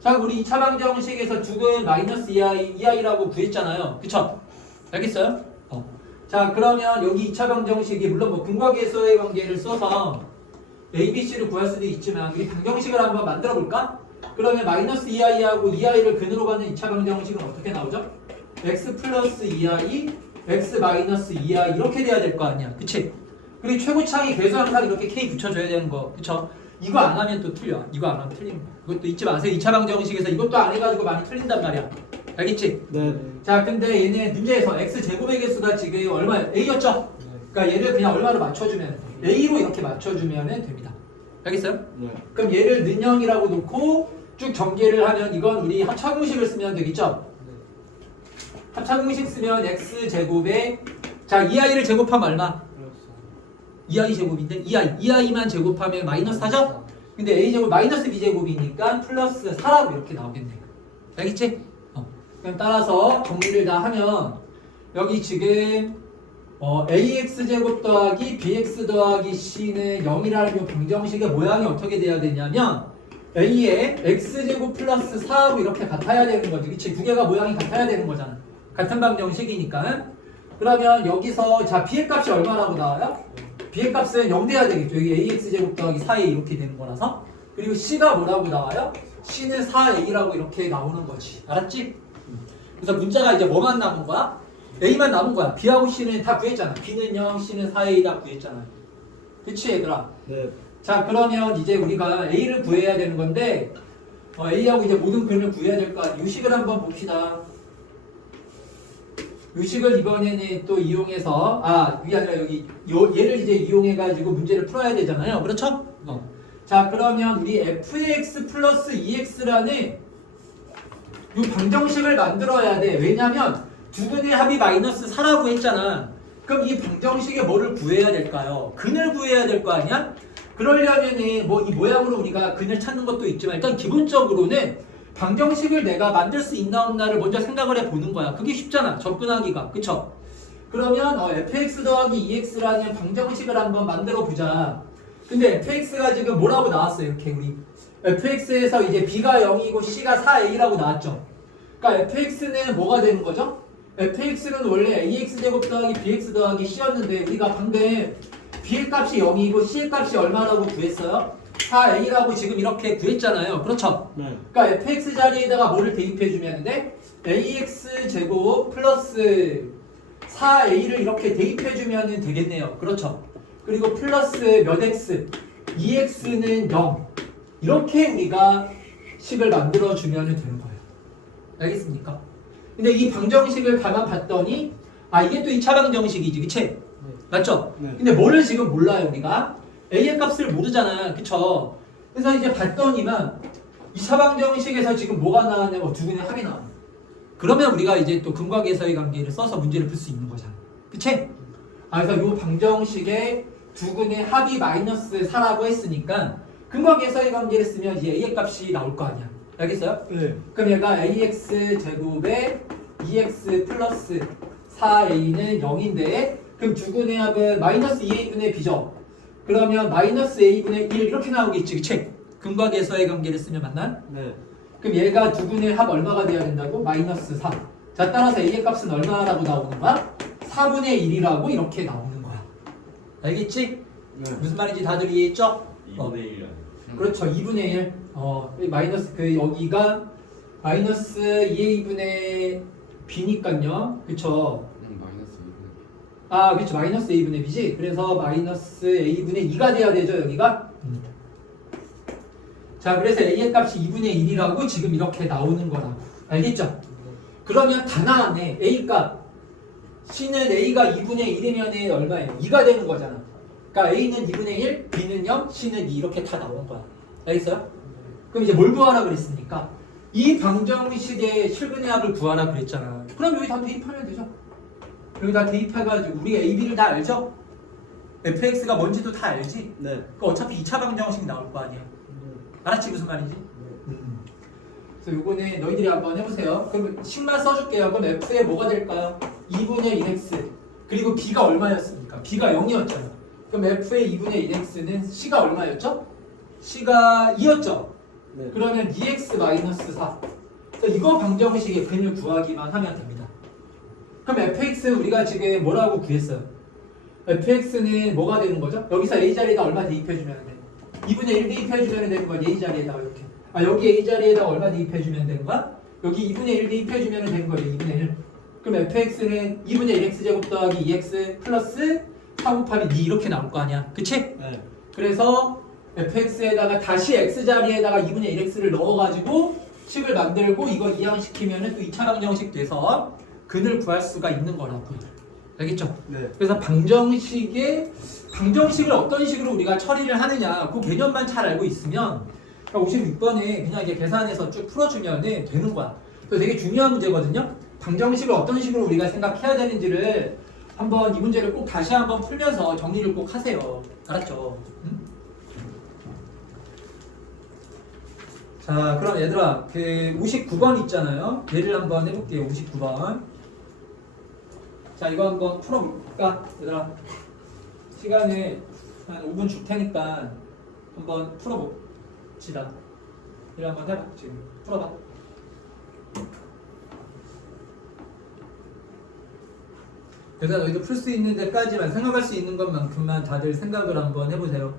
자, 우리 2차 방정식에서 두근 마이너스 2i라고 구했잖아요. 그쵸? 알겠어요? 자, 그러면 여기 2차 방정식이 물론 뭐 근과 계수의 관계를 써서 A, B, C를 구할 수도 있지만 우리 방정식을 한번 만들어 볼까? 그러면 마이너스 2i하고 2i를 근으로 받는 2차 방정식은 어떻게 나오죠? x 플러스 2i, x 마이너스 2i 이렇게 돼야 될 거 아니야. 그치? 그리고 최고차이 계수 항상 이렇게 k 붙여줘야 되는 거. 그쵸? 이거 안 하면 또 틀려. 이거 안 하면 틀리는 거야. 이것도 잊지 마세요. 2차 방정식에서 이것도 안 해가지고 많이 틀린단 말이야. 알겠지? 네. 자, 근데 얘네 문제에서 x제곱의 개수가 지금 얼마야? a였죠? 그러니까 얘를 그냥 얼마로 맞춰주면 a로 이렇게 맞춰주면 됩니다. 알겠어요? 네. 그럼 얘를 는형이라고 놓고 쭉 전개를 하면 이건 우리 합차공식을 쓰면 되겠죠? 합차공식 쓰면 x제곱에 자 2i를 제곱하면 얼마? 2i 제곱인데 2i만 제곱하면 마이너스 4죠? 근데 a제곱 마이너스 b제곱이니까 플러스 4라고 이렇게 나오겠네. 알겠지? 그럼 따라서 정리를 다 하면 여기 지금 ax제곱 더하기 bx 더하기 c는 0이라는 이 방정식의 모양이 어떻게 돼야 되냐면 a에 x제곱 플러스 4하고 이렇게 같아야 되는 거지. 그치? 두 개가 모양이 같아야 되는 거잖아. 같은 방정식이니까. 그러면 여기서 자 b의 값이 얼마라고 나와요? b의 값은 0 돼야 되겠죠. 여기 ax제곱 더하기 4a 이렇게 되는 거라서. 그리고 c가 뭐라고 나와요? c는 4a라고 이렇게 나오는 거지. 알았지? 그래서 문자가 이제 뭐만 남은 거야? a만 남은 거야. b하고 c는 다 구했잖아. b는 0, c는 4a 다 구했잖아. 그치 얘들아? 네. 자, 그러면 이제 우리가 a를 구해야 되는 건데 a하고 이제 모든 근을 구해야 될 거 아니야. 유식을 한번 봅시다. 유식을 이번에는 또 이용해서 이게 아니라 여기 얘를 이제 이용해 가지고 문제를 풀어야 되잖아요. 그렇죠? 자, 그러면 우리 fx 플러스 2x라는 이 방정식을 만들어야 돼. 왜냐면 두근의 합이 마이너스 4라고 했잖아. 그럼 이 방정식에 뭐를 구해야 될까요? 근을 구해야 될 거 아니야? 그러려면은 뭐 이 모양으로 우리가 근을 찾는 것도 있지만 일단 기본적으로는 방정식을 내가 만들 수 있나 없나를 먼저 생각을 해보는 거야. 그게 쉽잖아. 접근하기가. 그쵸? 그러면 fx 더하기 2x라는 방정식을 한번 만들어 보자. 근데 fx가 지금 뭐라고 나왔어요? 이렇게 우리 fx에서 이제 b가 0이고 c가 4a라고 나왔죠. 그러니까 fx는 뭐가 되는 거죠? fx는 원래 ax제곱 더하기 bx 더하기 c였는데 우리가 방금 b의 값이 0이고 c의 값이 얼마라고 구했어요? 4a라고 지금 이렇게 구했잖아요. 그렇죠? 네. 그러니까 fx 자리에다가 뭐를 대입해주면 돼? ax제곱 플러스 4a를 이렇게 대입해주면 되겠네요. 그렇죠? 그리고 플러스 몇 x? 2x는 0. 이렇게 우리가 식을 만들어주면 되는 거예요. 알겠습니까? 근데 이 방정식을 가만 봤더니 이게 또 2차 방정식이지. 그치? 네. 맞죠? 네. 근데 뭐를 지금 몰라요 우리가? a의 값을 모르잖아. 그쵸? 그래서 이제 봤더니만 2차 방정식에서 지금 뭐가 나왔냐고 두근의 합이 나와. 그러면 우리가 이제 또 근과계서의 관계를 써서 문제를 풀 수 있는 거잖아. 그치? 그래서 이 방정식의 두근의 합이 마이너스 4라고 했으니까 근과계서의 관계를 쓰면 이제 a의 값이 나올 거 아니야. 알겠어요? 네. 그럼 얘가 ax 제곱에 2x 플러스 4a는 0인데 그럼 두근의 합은 마이너스 2a분의 b죠. 그러면 마이너스 a분의 1 이렇게 나오겠지. 그치? 근과계서의 관계를 쓰면 맞나? 네. 그럼 얘가 두근의 합 얼마가 돼야 된다고? 마이너스 4. 자, 따라서 a의 값은 얼마라고 나오는 거야? 4분의 1이라고 이렇게 나오는 거야. 알겠지? 네. 무슨 말인지 다들 이해했죠? 2분의 1. 그렇죠. 2분의 1. 마이너스 여기가 마이너스 2a분의 b니까요. 그쵸? 마이너스 2분의 그렇죠. 마이너스 a분의 b지. 그래서 마이너스 a분의 2가 돼야 되죠. 여기가. 자, 그래서 a의 값이 2분의 1이라고 지금 이렇게 나오는 거라고. 알겠죠? 그러면 다 나왔네. a 값. c는 a가 2분의 1이면 얼마예요? 2가 되는 거잖아. 그러니까 a는 2분의 1, b는 0, c는 2 이렇게 다 나온 거야. 알겠어요? 그럼 이제 뭘 구하라 그랬습니까? 이 방정식의 실근의 합을 구하라 그랬잖아. 그럼 여기 다 대입하면 되죠. 여기다 대입해가지고 우리가 a, b를 다 알죠? fx가 뭔지도 다 알지? 네. 어차피 2차 방정식 나올 거 아니야. 알았지 무슨 말인지? 그래서 요거는 너희들이 한번 해보세요. 그럼 식만 써줄게요. 그럼 f의 뭐가 될까요? 2분의 1x 그리고 b가 얼마였습니까? b가 0이었잖아. 그럼 f의 2분의 1x는 c가 얼마였죠? c가 2였죠? 네. 그러면 2x 마이너스 4. 그래서 이거 방정식의 근을 구하기만 하면 됩니다. 그럼 fx 우리가 지금 뭐라고 구했어요? fx는 뭐가 되는 거죠? 여기서 a 자리에다 얼마 대입해주면 돼? 2분의 1 대입해주면 되는 거야. a 자리에다가 이렇게. 여기 a 자리에다가 얼마 대입해주면 되는 거야? 여기 2분의 1 대입해주면 되는 거예요. 2분의 1. 그럼 fx는 2분의 1x제곱 더하기 2x 플러스 4 곱하기 2 이렇게 나올 거 아니야. 그치? 네. 그래서 fx에다가 다시 x 자리에다가 2분의 1x를 넣어가지고 식을 만들고 이거 이항시키면 또 2차 방정식 돼서 근을 구할 수가 있는 거라고. 알겠죠? 네. 그래서 방정식을 어떤 식으로 우리가 처리를 하느냐 그 개념만 잘 알고 있으면 56번에 그냥 이제 계산해서 쭉 풀어주면 되는 거야. 그래서 되게 중요한 문제거든요. 방정식을 어떤 식으로 우리가 생각해야 되는지를 한번 이 문제를 꼭 다시 한번 풀면서 정리를 꼭 하세요. 알았죠? 응? 자, 그럼 얘들아 그 59번 있잖아요. 얘를 한번 해볼게요. 59번. 자, 이거 한번 풀어볼까? 얘들아 시간을 한 5분 줄 테니까 한번 풀어봅시다. 이를 한번 해봐. 지금 풀어봐. 얘들아 너희도 풀 수 있는 데까지만 생각할 수 있는 것만큼만 다들 생각을 한번 해보세요.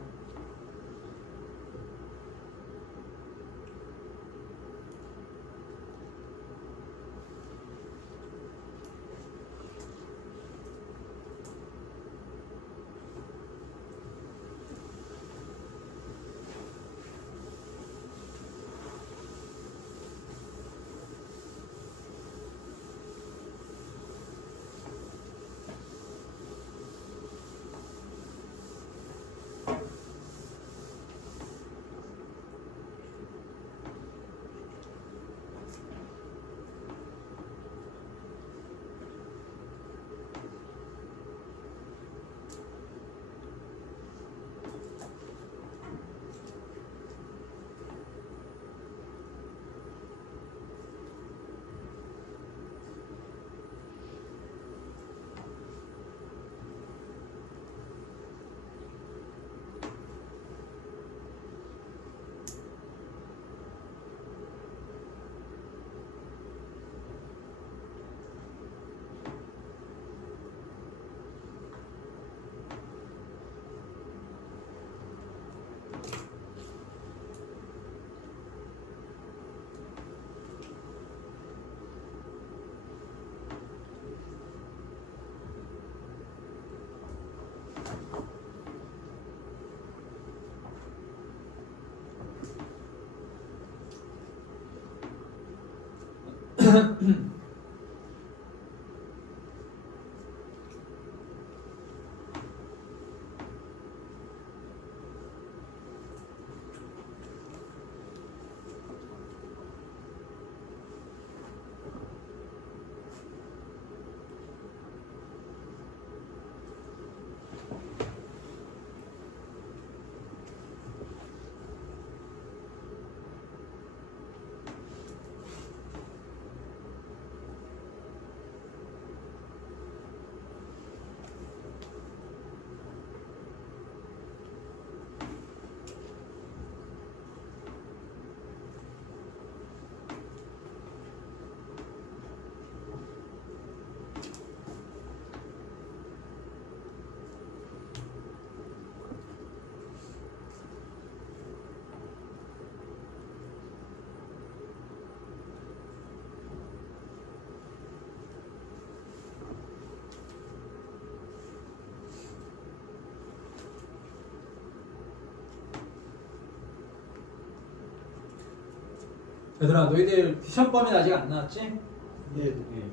얘들아 너희들 시험 범위 아직 안 나왔지? 네. 네.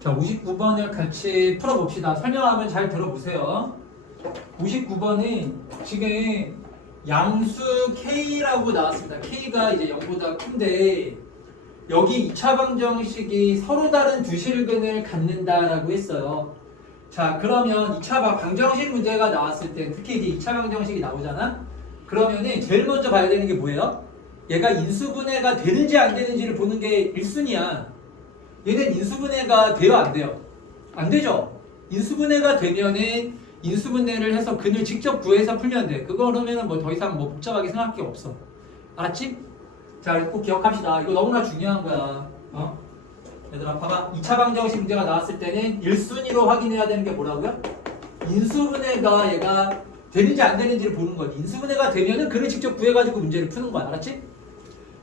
자, 59번을 같이 풀어봅시다. 설명하면 잘 들어보세요. 59번은 지금 양수 K라고 나왔습니다. K가 이제 0보다 큰데 여기 2차 방정식이 서로 다른 두 실근을 갖는다라고 했어요. 자, 그러면 2차 방정식 문제가 나왔을 때 특히 이제 2차 방정식이 나오잖아? 그러면은 제일 먼저 봐야 되는 게 뭐예요? 얘가 인수분해가 되는지 안 되는지를 보는 게 1순위야. 얘는 인수분해가 돼요, 안 돼요? 안 되죠? 인수분해가 되면은 인수분해를 해서 근을 직접 구해서 풀면 돼. 그거 그러면은 뭐 더 이상 뭐 복잡하게 생각할 게 없어. 알았지? 자, 꼭 기억합시다. 이거 너무나 중요한 거야. 얘들아, 봐봐. 2차 방정식 문제가 나왔을 때는 1순위로 확인해야 되는 게 뭐라고요? 인수분해가 얘가 되는지 안 되는지를 보는 거지. 인수분해가 되면은 근을 직접 구해가지고 문제를 푸는 거야. 알았지?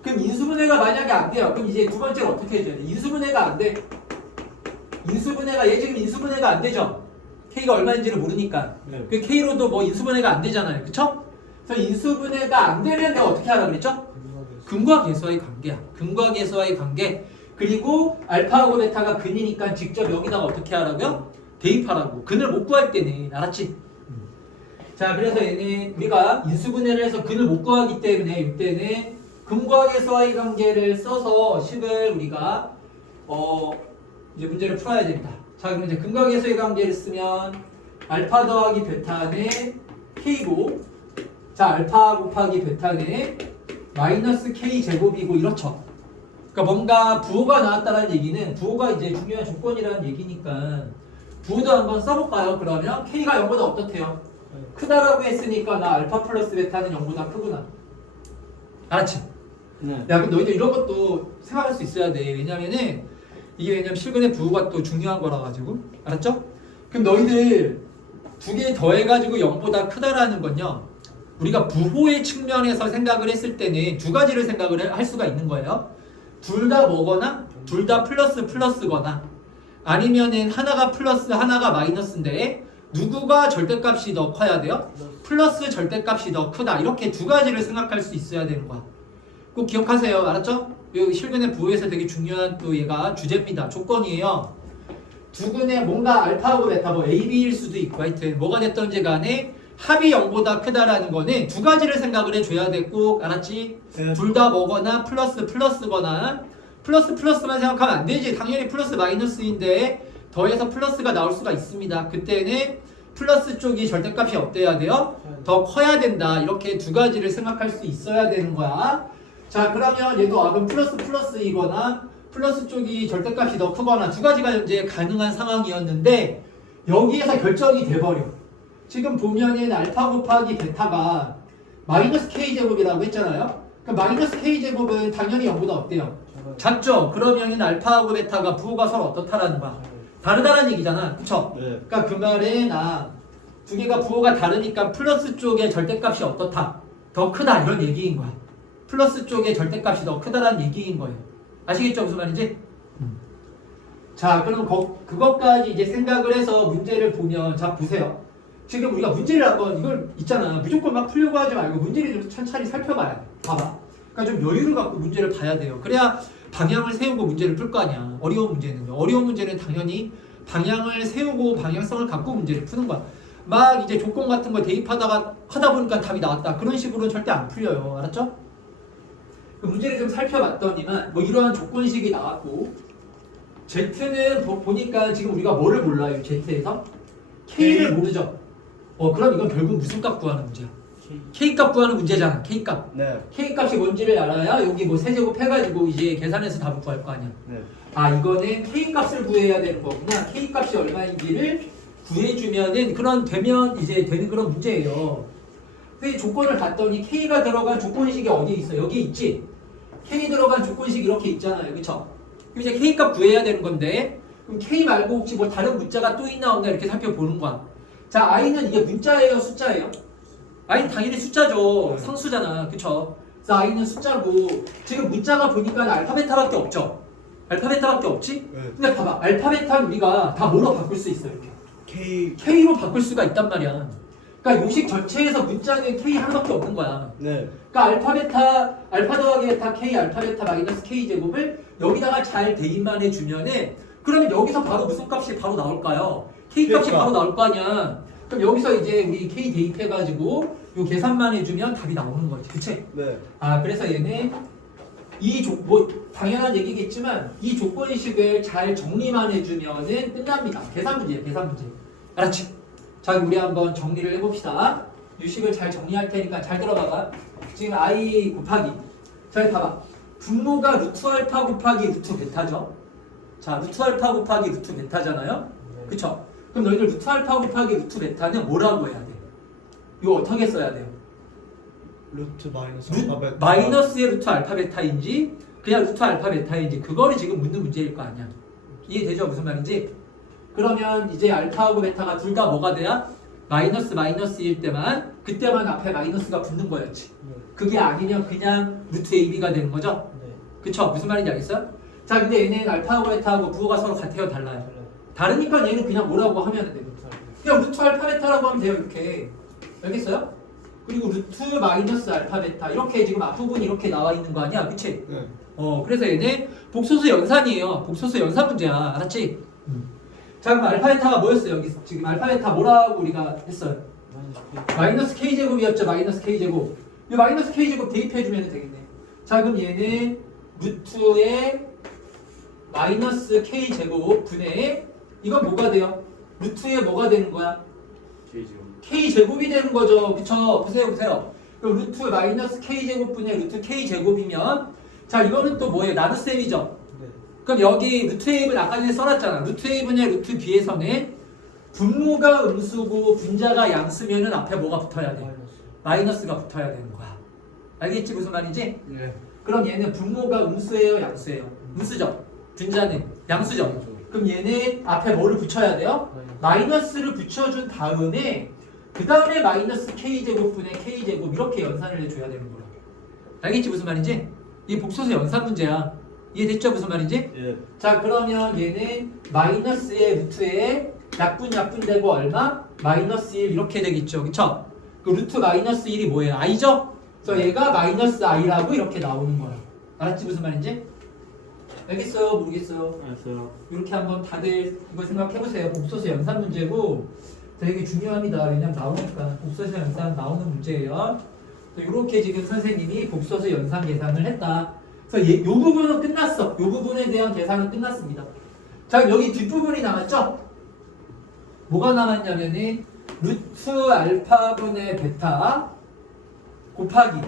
그럼 인수분해가 만약에 안 돼요. 그럼 이제 두 번째로 어떻게 해줘야 돼? 인수분해가 안 돼. 인수분해가 얘 지금 인수분해가 안 되죠. K가 얼마인지를 모르니까. 네. 그 K로도 뭐 인수분해가 안 되잖아요. 그쵸? 그래서 인수분해가 안 되면 내가 어떻게 하라 그랬죠? 근과 계수와의 관계야. 근과 계수와의 관계. 그리고 알파하고 베타가 근이니까 직접 여기다가 어떻게 하라고요? 대입하라고. 근을 못 구할 때는. 알았지? 자, 그래서 얘는 우리가 인수분해를 해서 근을 못 구하기 때문에 이때는 근과 계수와의 관계를 써서 식을 우리가 이제 문제를 풀어야 된다. 자, 그럼 이제 근과 계수의 관계를 쓰면 알파 더하기 베타는 K고, 자, 알파 곱하기 베타는 마이너스 K 제곱이고 이렇죠. 그러니까 뭔가 부호가 나왔다는 얘기는 부호가 이제 중요한 조건이라는 얘기니까 부호도 한번 써볼까요? 그러면 K가 0보다 어떻대요? 크다라고 했으니까 나 알파 플러스 베타는 0보다 크구나. 알았지? 네. 야, 근데 너희들 이런 것도 생각할 수 있어야 돼. 왜냐면 실근의 부호가 또 중요한 거라 가지고. 알았죠? 그럼 너희들 두 개 더해가지고 0보다 크다라는 건요. 우리가 부호의 측면에서 생각을 했을 때는 두 가지를 생각을 할 수가 있는 거예요. 둘 다 뭐거나 둘 다 플러스거나 아니면은 하나가 플러스 하나가 마이너스인데 누구가 절대값이 더 커야 돼요? 플러스 절대값이 더 크다. 이렇게 두 가지를 생각할 수 있어야 되는 거야. 꼭 기억하세요. 알았죠? 이 실근의 부호에서 되게 중요한 또 얘가 주제입니다. 조건이에요. 두 근의 뭔가 알파하고 베타 뭐 A, B일 수도 있고 하여튼 뭐가 됐던지 간에 합이 0보다 크다라는 거는 두 가지를 생각을 해줘야 되고, 알았지? 네. 둘 다 뭐거나 플러스거나 플러스만 생각하면 안 되지. 당연히 플러스 마이너스인데 더해서 플러스가 나올 수가 있습니다. 그때는 플러스 쪽이 절대값이 어때야 돼요? 더 커야 된다. 이렇게 두 가지를 생각할 수 있어야 되는 거야. 자, 그러면 얘도 그럼 플러스이거나 플러스 쪽이 절대값이 더 크거나 두 가지가 이제 가능한 상황이었는데 여기에서 결정이 돼버려. 지금 보면은 알파 곱하기 베타가 마이너스 k제곱이라고 했잖아요. 그럼 마이너스 k제곱은 당연히 0보다 어때요? 작죠? 그러면은 알파하고 베타가 부호가 서로 어떻다라는 거야. 다르다는 얘기잖아. 그쵸? 네. 그러니까 그 말은 두 개가 부호가 다르니까 플러스 쪽의 절대값이 어떻다? 더 크다 이런 얘기인 거야. 플러스 쪽의 절대값이 더 크다라는 얘기인 거예요. 아시겠죠? 무슨 말인지? 자, 그럼 그것까지 이제 생각을 해서 문제를 보면, 자, 보세요. 지금 우리가 문제를 한번, 이걸 있잖아. 무조건 막 풀려고 하지 말고 문제를 좀 천천히 살펴봐야 돼. 봐봐. 그러니까 좀 여유를 갖고 문제를 봐야 돼요. 그래야 방향을 세우고 문제를 풀 거 아니야. 어려운 문제는 당연히 방향을 세우고 방향성을 갖고 문제를 푸는 거야. 막 이제 조건 같은 거 대입하다가 하다 보니까 답이 나왔다. 그런 식으로는 절대 안 풀려요. 알았죠? 그 문제를 좀 살펴봤더니만 뭐 이러한 조건식이 나왔고 Z는 보니까 지금 우리가 뭐를 몰라요? Z에서? K를 모르죠? 그럼 이건 결국 무슨 값 구하는 문제야? K값 구하는 문제잖아. K값. 네. K값이 뭔지를 알아야 여기 뭐 세제곱 해가지고 이제 계산해서 답을 구할 거 아니야. 네. 이거는 K값을 구해야 되는 거구나. K값이 얼마인지를 구해주면은 되면 이제 되는 그런 문제예요. 그 조건을 봤더니 K가 들어간 조건식이 어디에 있어? 여기 있지? K 들어간 조건식 이렇게 있잖아요. 그쵸? 그럼 이제 K값 구해야 되는 건데 그럼 K 말고 혹시 뭐 다른 문자가 또 있나 없나 이렇게 살펴보는 거야. 자, I는 이게 문자예요? 숫자예요? I는 당연히 숫자죠. 상수잖아. 그쵸? 그래서 I는 숫자고 지금 문자가 보니까 알파베타밖에 없죠? 알파베타밖에 없지? 네. 근데 봐봐. 알파베타는 우리가 다 뭐로 바꿀 수 있어? 이렇게. K. K로 바꿀 수가 있단 말이야. 그러니까 요식 전체에서 문자는 K 하나밖에 없는 거야. 네. 그러니까 알파 더하기 베타 K, 알파 베타 마이너스 K 제곱을 여기다가 잘 대입만 해주면은 그러면 여기서 바로 무슨 값이 바로 나올까요? K 값이 그러니까. 바로 나올 거 아니야. 그럼 여기서 이제 우리 K 대입해가지고 요 계산만 해주면 답이 나오는 거지. 그치? 네. 그래서 얘는 당연한 얘기겠지만 이 조건식을 잘 정리만 해주면은 끝납니다. 계산 문제예요. 계산 문제. 알았지? 자, 우리 한번 정리를 해봅시다. 유식을 잘 정리할 테니까 잘 들어봐봐. 지금 I 곱하기. 자, 봐봐. 분모가 루트 알파 곱하기 루트 베타죠. 자, 루트 알파 곱하기 루트 베타잖아요. 그쵸? 그럼 너희들 루트 알파 곱하기 루트 베타는 뭐라고 해야 돼? 이거 어떻게 써야 돼요? 루트 마이너스 마이너스의 루트 알파 베타인지 그냥 루트 알파 베타인지 그거를 지금 묻는 문제일 거 아니야. 이해되죠? 무슨 말인지? 그러면 이제 알파하고 베타가 둘 다 뭐가 돼야? 마이너스일 때만 그때만 앞에 마이너스가 붙는 거였지. 그게 아니면 그냥 루트 AB가 되는 거죠? 그쵸? 무슨 말인지 알겠어요? 자, 근데 얘는 알파하고 베타하고 부호가 서로 같아요? 달라요? 다르니까 얘는 그냥 뭐라고 하면 돼요? 그냥 루트 알파 베타라고 하면 돼요. 이렇게. 알겠어요? 그리고 루트 마이너스 알파 베타 이렇게 지금 앞부분이 이렇게 나와 있는 거 아니야? 그치? 네. 그래서 얘네 복소수 연산이에요. 복소수 연산 문제야. 알았지? 자, 그럼 알파 베타가 뭐였어요? 여기 지금 알파 베타 뭐라고 우리가 했어요? 마이너스 K제곱이었죠. 마이너스 K제곱. 이 마이너스 K제곱 대입해주면 되겠네. 자, 그럼 얘는 루트의 마이너스 K제곱 분의 이건 뭐가 돼요? 루트의 뭐가 되는 거야? K제곱이 되는 거죠. 그쵸? 보세요. 그럼 루트 마이너스 K제곱 분의 루트 K제곱이면 자, 이거는 또 뭐예요? 나눗셈이죠? 네. 그럼 여기 루트 A분 아까 전에 써놨잖아. 루트 A분의 루트 B에서는 분모가 음수고 분자가 양수면은 앞에 뭐가 붙어야 돼? 마이너스가 붙어야 되는 거야. 알겠지? 무슨 말인지? 네. 그럼 얘는 분모가 음수예요? 양수예요? 음수죠? 분자는 양수죠? 그럼 얘는 앞에 뭐를 붙여야 돼요? 마이너스를 붙여준 다음에 그 다음에 마이너스 K제곱분의 K제곱 이렇게 연산을 해줘야 되는 거야. 알겠지? 무슨 말인지? 이 복소수 연산 문제야. 이해됐죠? 무슨 말인지? 예. 자, 그러면 얘는 마이너스의 루트에 약분 되고 얼마? 마이너스 1 이렇게 되겠죠. 그쵸? 그 루트 마이너스 1이 뭐예요? i죠? 그래서 얘가 마이너스 i라고 이렇게 나오는 거야. 알았지? 무슨 말인지? 알겠어요? 모르겠어요? 알았어요. 이렇게 한번 다들 이거 생각해보세요. 복소수 연산 문제고 되게 중요합니다. 왜냐면 나오니까 복소수 연산 나오는 문제예요. 이렇게 지금 선생님이 복소수 연산 계산을 했다. 그래서 이 부분은 끝났어. 이 부분에 대한 계산은 끝났습니다. 자, 여기 뒷부분이 남았죠? 뭐가 남았냐면은 루트 알파분의 베타 곱하기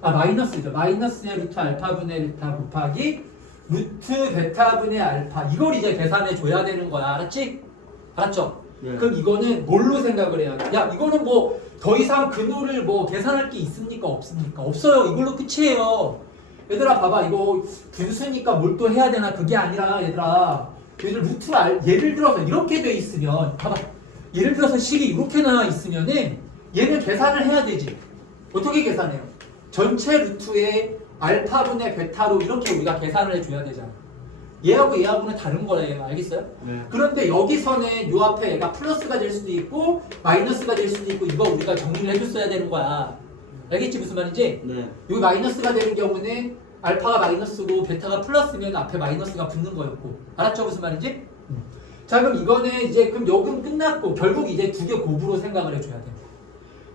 마이너스죠. 마이너스의 루트 알파분의 베타 곱하기 루트 베타분의 알파. 이걸 이제 계산해 줘야 되는 거야. 알았지? 알았죠? 네. 그럼 이거는 뭘로 생각을 해야 돼? 야, 이거는 뭐 더 이상 근호를 뭐 계산할 게 있습니까? 없습니까? 없어요. 이걸로 끝이에요. 얘들아 봐봐. 이거 분수니까 뭘 또 해야 되나? 그게 아니라 얘들아. 예를 들어서 이렇게 돼 있으면 봐봐. 예를 들어서 식이 이렇게 나와 있으면은 얘는 계산을 해야 되지. 어떻게 계산해요? 전체 루트의 알파분의 베타로 이렇게 우리가 계산을 해줘야 되잖아. 얘하고 얘하고는 다른 거예요. 알겠어요? 네. 그런데 여기서는 요 앞에 얘가 플러스가 될 수도 있고 마이너스가 될 수도 있고 이거 우리가 정리를 해줬어야 되는 거야. 알겠지? 무슨 말인지? 네. 여기 마이너스가 되는 경우는 알파가 마이너스고 베타가 플러스면 앞에 마이너스가 붙는 거였고. 알았죠? 무슨 말인지? 자, 그럼 이거는 이제 그럼 여기는 끝났고 결국 이제 두 개 곱으로 생각을 해줘야 돼.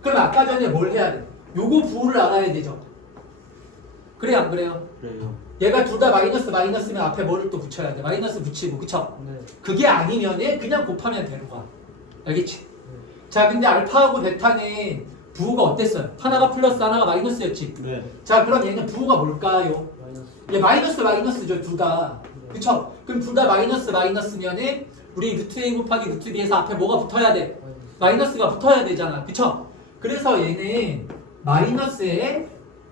그럼 아까 전에 뭘 해야 돼? 요거 부호를 알아야 되죠. 그래 안 그래요? 그래요. 얘가 둘 다 마이너스면 앞에 뭐를 또 붙여야 돼. 마이너스 붙이고 그쵸? 네. 그게 아니면은 그냥 곱하면 되는 거야. 알겠지? 자, 근데 알파하고 베타는 부호가 어땠어요? 하나가 플러스 하나가 마이너스였지. 네. 자, 그럼 얘는 부호가 뭘까요? 마이너스. 얘 마이너스죠, 둘 다. 그쵸? 그럼 둘 다 마이너스면은 우리 루트 A 곱하기 루트 B에서 앞에 뭐가 붙어야 돼? 마이너스가 붙어야 되잖아. 그쵸? 그래서 얘는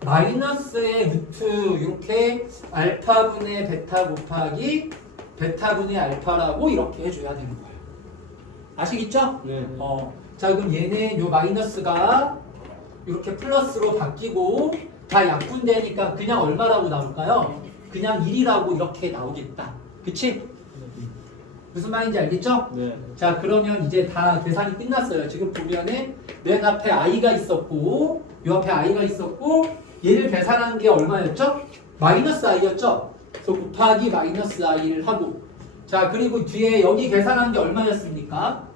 마이너스에 루트 이렇게 알파분의 베타 곱하기 베타분의 알파라고 이렇게 해줘야 되는 거예요. 아시겠죠? 네. 자, 그럼 얘는 요 마이너스가 이렇게 플러스로 바뀌고 다 약분되니까 그냥 얼마라고 나올까요? 그냥 1이라고 이렇게 나오겠다. 그치? 무슨 말인지 알겠죠? 네. 자, 그러면 이제 다 계산이 끝났어요. 지금 보면은 맨 앞에 i가 있었고 요 앞에 i가 있었고 얘를 계산한 게 얼마였죠? 마이너스 i였죠? 그래서 곱하기 마이너스 i를 하고 자, 그리고 뒤에 여기 계산한 게 얼마였습니까?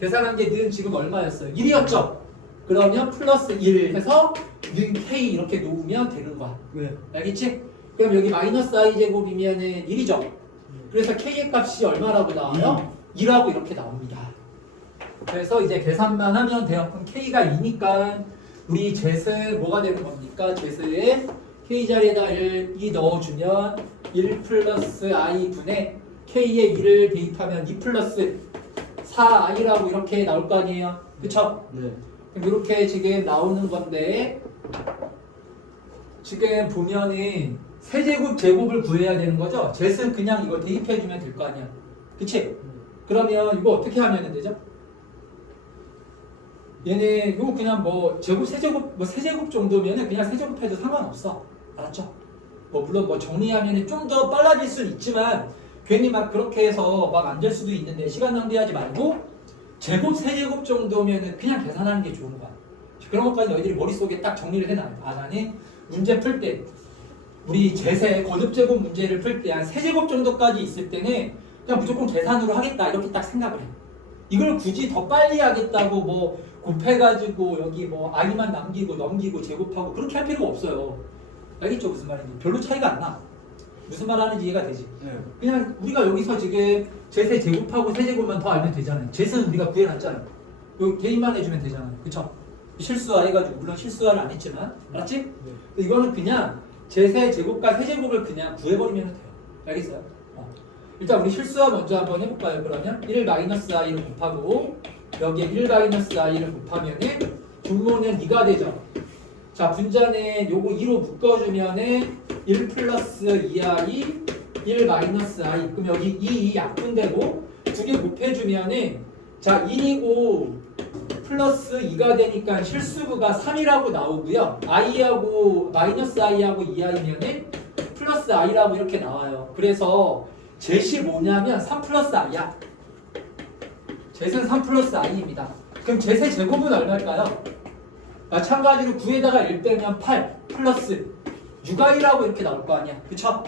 계산한 게 는 지금 얼마였어요? 1이었죠? 그러면 플러스 1 해서 는 k 이렇게 놓으면 되는 거야. 네. 알겠지? 그럼 여기 마이너스 i 제곱이면은 1이죠? 그래서 k의 값이 얼마라고 나와요? 2라고 이렇게 나옵니다. 그래서 이제 계산만 하면 돼요. 그럼 k가 2니까 우리 제스 뭐가 되는 겁니까? 제스에 k 자리에다 2 넣어주면 1 플러스 i 분의 k에 2를 대입하면 2 플러스 4i라고 이렇게 나올 거 아니에요? 그쵸? 네. 그럼 이렇게 지금 나오는 건데 지금 보면은 세제곱 제곱을 구해야 되는 거죠? 제스는 그냥 이거 대입해주면 될 거 아니야. 그치? 그러면 이거 어떻게 하면 되죠? 얘는 이거 그냥 뭐 제곱 세제곱 정도면은 그냥 세제곱해도 상관없어. 알았죠? 뭐 물론 뭐 정리하면은 좀 더 빨라질 수는 있지만 괜히 막 그렇게 해서 막 안 될 수도 있는데 시간 낭비하지 말고 제곱 세제곱 정도면은 그냥 계산하는 게 좋은 거야. 그런 것까지 너희들이 머릿속에 딱 정리를 해놔요. 나는 문제 풀 때 우리 제세 거듭제곱 문제를 풀 때 한 세제곱 정도까지 있을 때는 그냥 무조건 계산으로 하겠다 이렇게 딱 생각을 해. 이걸 굳이 더 빨리 하겠다고 뭐 곱해가지고 여기 뭐 i만 남기고 넘기고 제곱하고 그렇게 할 필요가 없어요. 알겠죠? 무슨 말인지. 별로 차이가 안 나. 무슨 말 하는지 이해가 되지? 네. 그냥 우리가 여기서 지금 제세 제곱하고 세제곱만 더 알면 되잖아요. 제세는 우리가 구해놨잖아요. 요 개인만 해주면 되잖아요. 그쵸? 실수화 해가지고 물론 실수화를 안 했지만 알았지? 네. 이거는 그냥 제세 제곱과 세제곱을 그냥 구해버리면 돼요. 알겠어요? 일단 우리 실수화 먼저 한번 해볼까요? 그러면 1-i를 곱하고 여기에 1-i를 곱하면은 분모는 2가 되죠. 자, 분자는 요거 2로 묶어주면은 1 플러스 2i 1 마이너스 i. 그럼 여기 2 약분되고 두 개 곱해주면은 자 1이고 플러스 2가 되니까 실수부가 3이라고 나오고요. i하고 마이너스 i하고 2i면은 플러스 i라고 이렇게 나와요. 그래서 젯이 뭐냐면 3 플러스 i야. 젯은 3 플러스 i입니다. 그럼 젯의 제곱은 얼마일까요? 마찬가지로 9에다가 1 빼면 8 플러스 6i라고 이렇게 나올 거 아니야. 그쵸?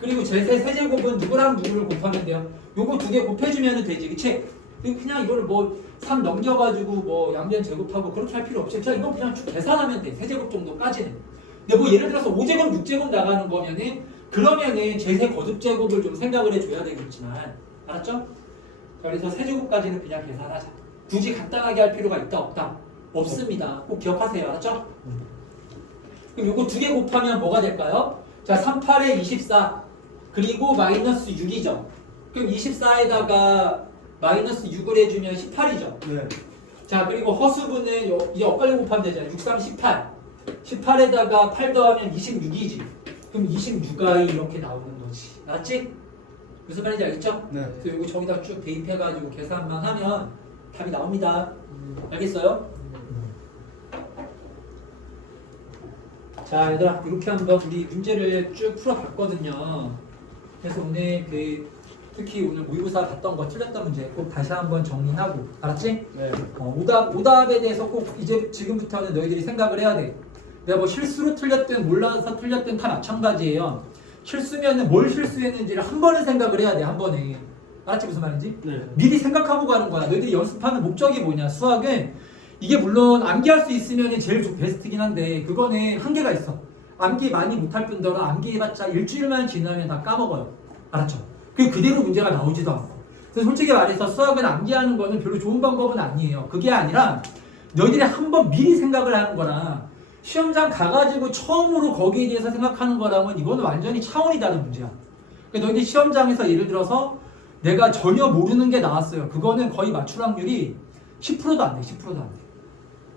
그리고 젯의 세제곱은 누구랑 누구를 곱하면 돼요? 요거 두 개 곱해주면 되지. 그치? 그냥 이걸 뭐 3 넘겨가지고 뭐 양변 제곱하고 그렇게 할 필요 없이 그냥 이건 그냥 쭉 계산하면 돼. 세제곱 정도까지는. 근데 뭐 예를 들어서 5제곱, 6제곱 나가는 거면은 그러면은 제세 거듭 제곱을 좀 생각을 해줘야 되겠지만 알았죠? 자, 그래서 세제곱까지는 그냥 계산하자. 굳이 간단하게 할 필요가 있다 없다? 없습니다. 꼭 기억하세요. 알았죠? 그럼 요거 2개 곱하면 뭐가 될까요? 자, 38에 24 그리고 마이너스 6이죠. 그럼 24에다가 마이너스 6을 해주면 18이죠. 네. 자, 그리고 허수분은 이제 엇갈려 곱하면 되잖아요. 6, 3, 18. 18에다가 8 더하면 26이지. 그럼 26i 이렇게 나오는 거지. 알았지? 무슨 말인지 알겠죠? 네. 그래서 이거 저기다 쭉 대입해가지고 계산만 하면 답이 나옵니다. 알겠어요? 자, 얘들아, 이렇게 한번 우리 문제를 쭉 풀어봤거든요. 그래서 오늘 특히 오늘 모의고사 봤던 거 틀렸던 문제 꼭 다시 한번 정리하고, 알았지? 네. 오답에 대해서 꼭 이제 지금부터는 너희들이 생각을 해야 돼. 내가 뭐 실수로 틀렸든 몰라서 틀렸든 다 마찬가지예요. 실수면은 뭘 실수했는지를 한 번은 생각을 해야 돼, 한 번에. 알았지? 무슨 말인지? 네. 미리 생각하고 가는 거야. 너희들이 연습하는 목적이 뭐냐? 수학은 이게 물론 암기할 수 있으면 제일 베스트긴 한데 그거는 한계가 있어. 암기 많이 못할 뿐더러 암기해봤자 일주일만 지나면 다 까먹어요. 알았죠? 그대로 문제가 나오지도 않고. 그래서 솔직히 말해서 수학은 암기하는 거는 별로 좋은 방법은 아니에요. 그게 아니라 너희들이 한번 미리 생각을 하는 거랑 시험장 가가지고 처음으로 거기에 대해서 생각하는 거랑은 이거는 완전히 차원이 다른 문제야. 그러니까 너희들이 시험장에서 예를 들어서 내가 전혀 모르는 게 나왔어요. 그거는 거의 맞출 확률이 10%도 안 돼. 10%도 안 돼.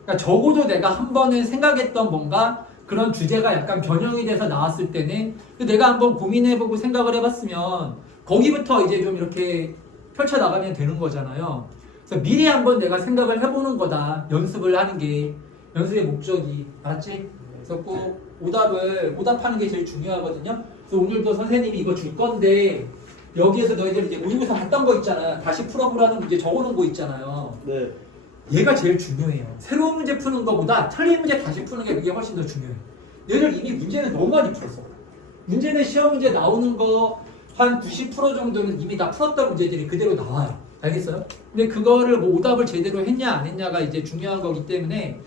그러니까 적어도 내가 한 번은 생각했던 뭔가 그런 주제가 약간 변형이 돼서 나왔을 때는 내가 한번 고민해보고 생각을 해봤으면 거기부터 이제 좀 이렇게 펼쳐나가면 되는 거잖아요. 그래서 미리 한번 내가 생각을 해보는 거다. 연습을 하는 게 연습의 목적이. 알았지? 그래서 꼭 오답하는 게 제일 중요하거든요. 그래서 오늘도 선생님이 이거 줄 건데 여기에서 너희들 이제 모의고사 봤던 거 있잖아. 다시 풀어보라는 문제 적어놓은 거 있잖아요. 네. 얘가 제일 중요해요. 새로운 문제 푸는 것보다 틀린 문제 다시 푸는 게 그게 훨씬 더 중요해요. 얘들 이미 문제는 너무 많이 풀었어. 문제는 시험 문제 나오는 거 한 90% 정도는 이미 다 풀었던 문제들이 그대로 나와요. 알겠어요? 근데 그거를 뭐 오답을 제대로 했냐 안 했냐가 이제 중요한 거기 때문에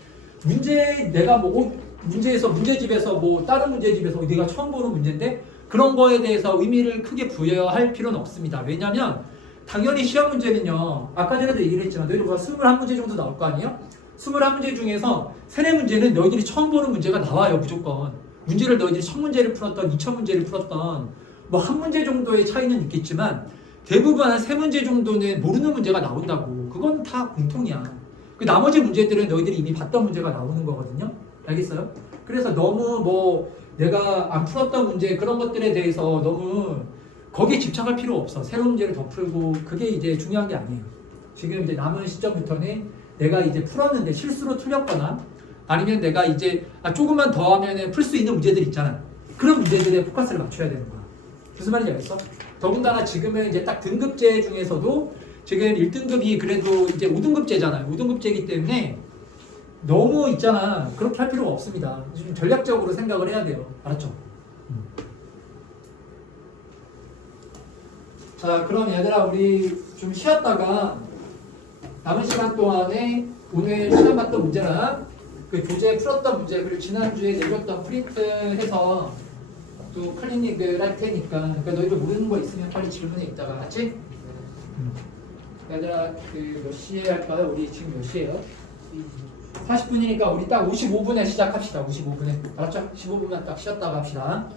내가 뭐 문제에서 문제집에서 뭐 다른 문제집에서 내가 처음 보는 문제인데 그런 거에 대해서 의미를 크게 부여할 필요는 없습니다. 왜냐면 당연히 시험 문제는요. 아까 전에도 얘기를 했지만 너희들 21문제 정도 나올 거 아니에요? 21문제 중에서 3-4문제는 너희들이 처음 보는 문제가 나와요. 무조건. 문제를 너희들이 1000문제를 풀었던 2000문제를 풀었던 뭐 한 문제 정도의 차이는 있겠지만 대부분 한 3문제 정도는 모르는 문제가 나온다고. 그건 다 공통이야. 그 나머지 문제들은 너희들이 이미 봤던 문제가 나오는 거거든요. 알겠어요? 그래서 너무 뭐 내가 안 풀었던 문제 그런 것들에 대해서 너무 거기에 집착할 필요 없어. 새로운 문제를 더 풀고 그게 이제 중요한 게 아니에요. 지금 이제 남은 시점부터는 내가 이제 풀었는데 실수로 틀렸거나 아니면 내가 이제 조금만 더 하면 풀 수 있는 문제들 있잖아. 그런 문제들에 포커스를 맞춰야 되는 거야. 무슨 말인지 알겠어? 더군다나 지금은 이제 딱 등급제 중에서도 지금 1등급이 그래도 이제 5등급제잖아요. 5등급제이기 때문에 너무 있잖아. 그렇게 할 필요가 없습니다. 좀 전략적으로 생각을 해야 돼요. 알았죠? 자, 그럼 얘들아 우리 좀 쉬었다가 남은 시간 동안에 오늘 시간 봤던 문제랑 그 교재 풀었던 문제 그리고 지난주에 내줬던 프린트해서 또 클리닉을 할 테니까 그러니까 너희들 모르는 거 있으면 빨리 질문해 있다가 알았지? 얘들아 그 몇 시에 할까요? 우리 지금 몇 시에요? 40분이니까 우리 딱 55분에 시작합시다. 55분에 알았죠? 15분만 딱 쉬었다가 합시다.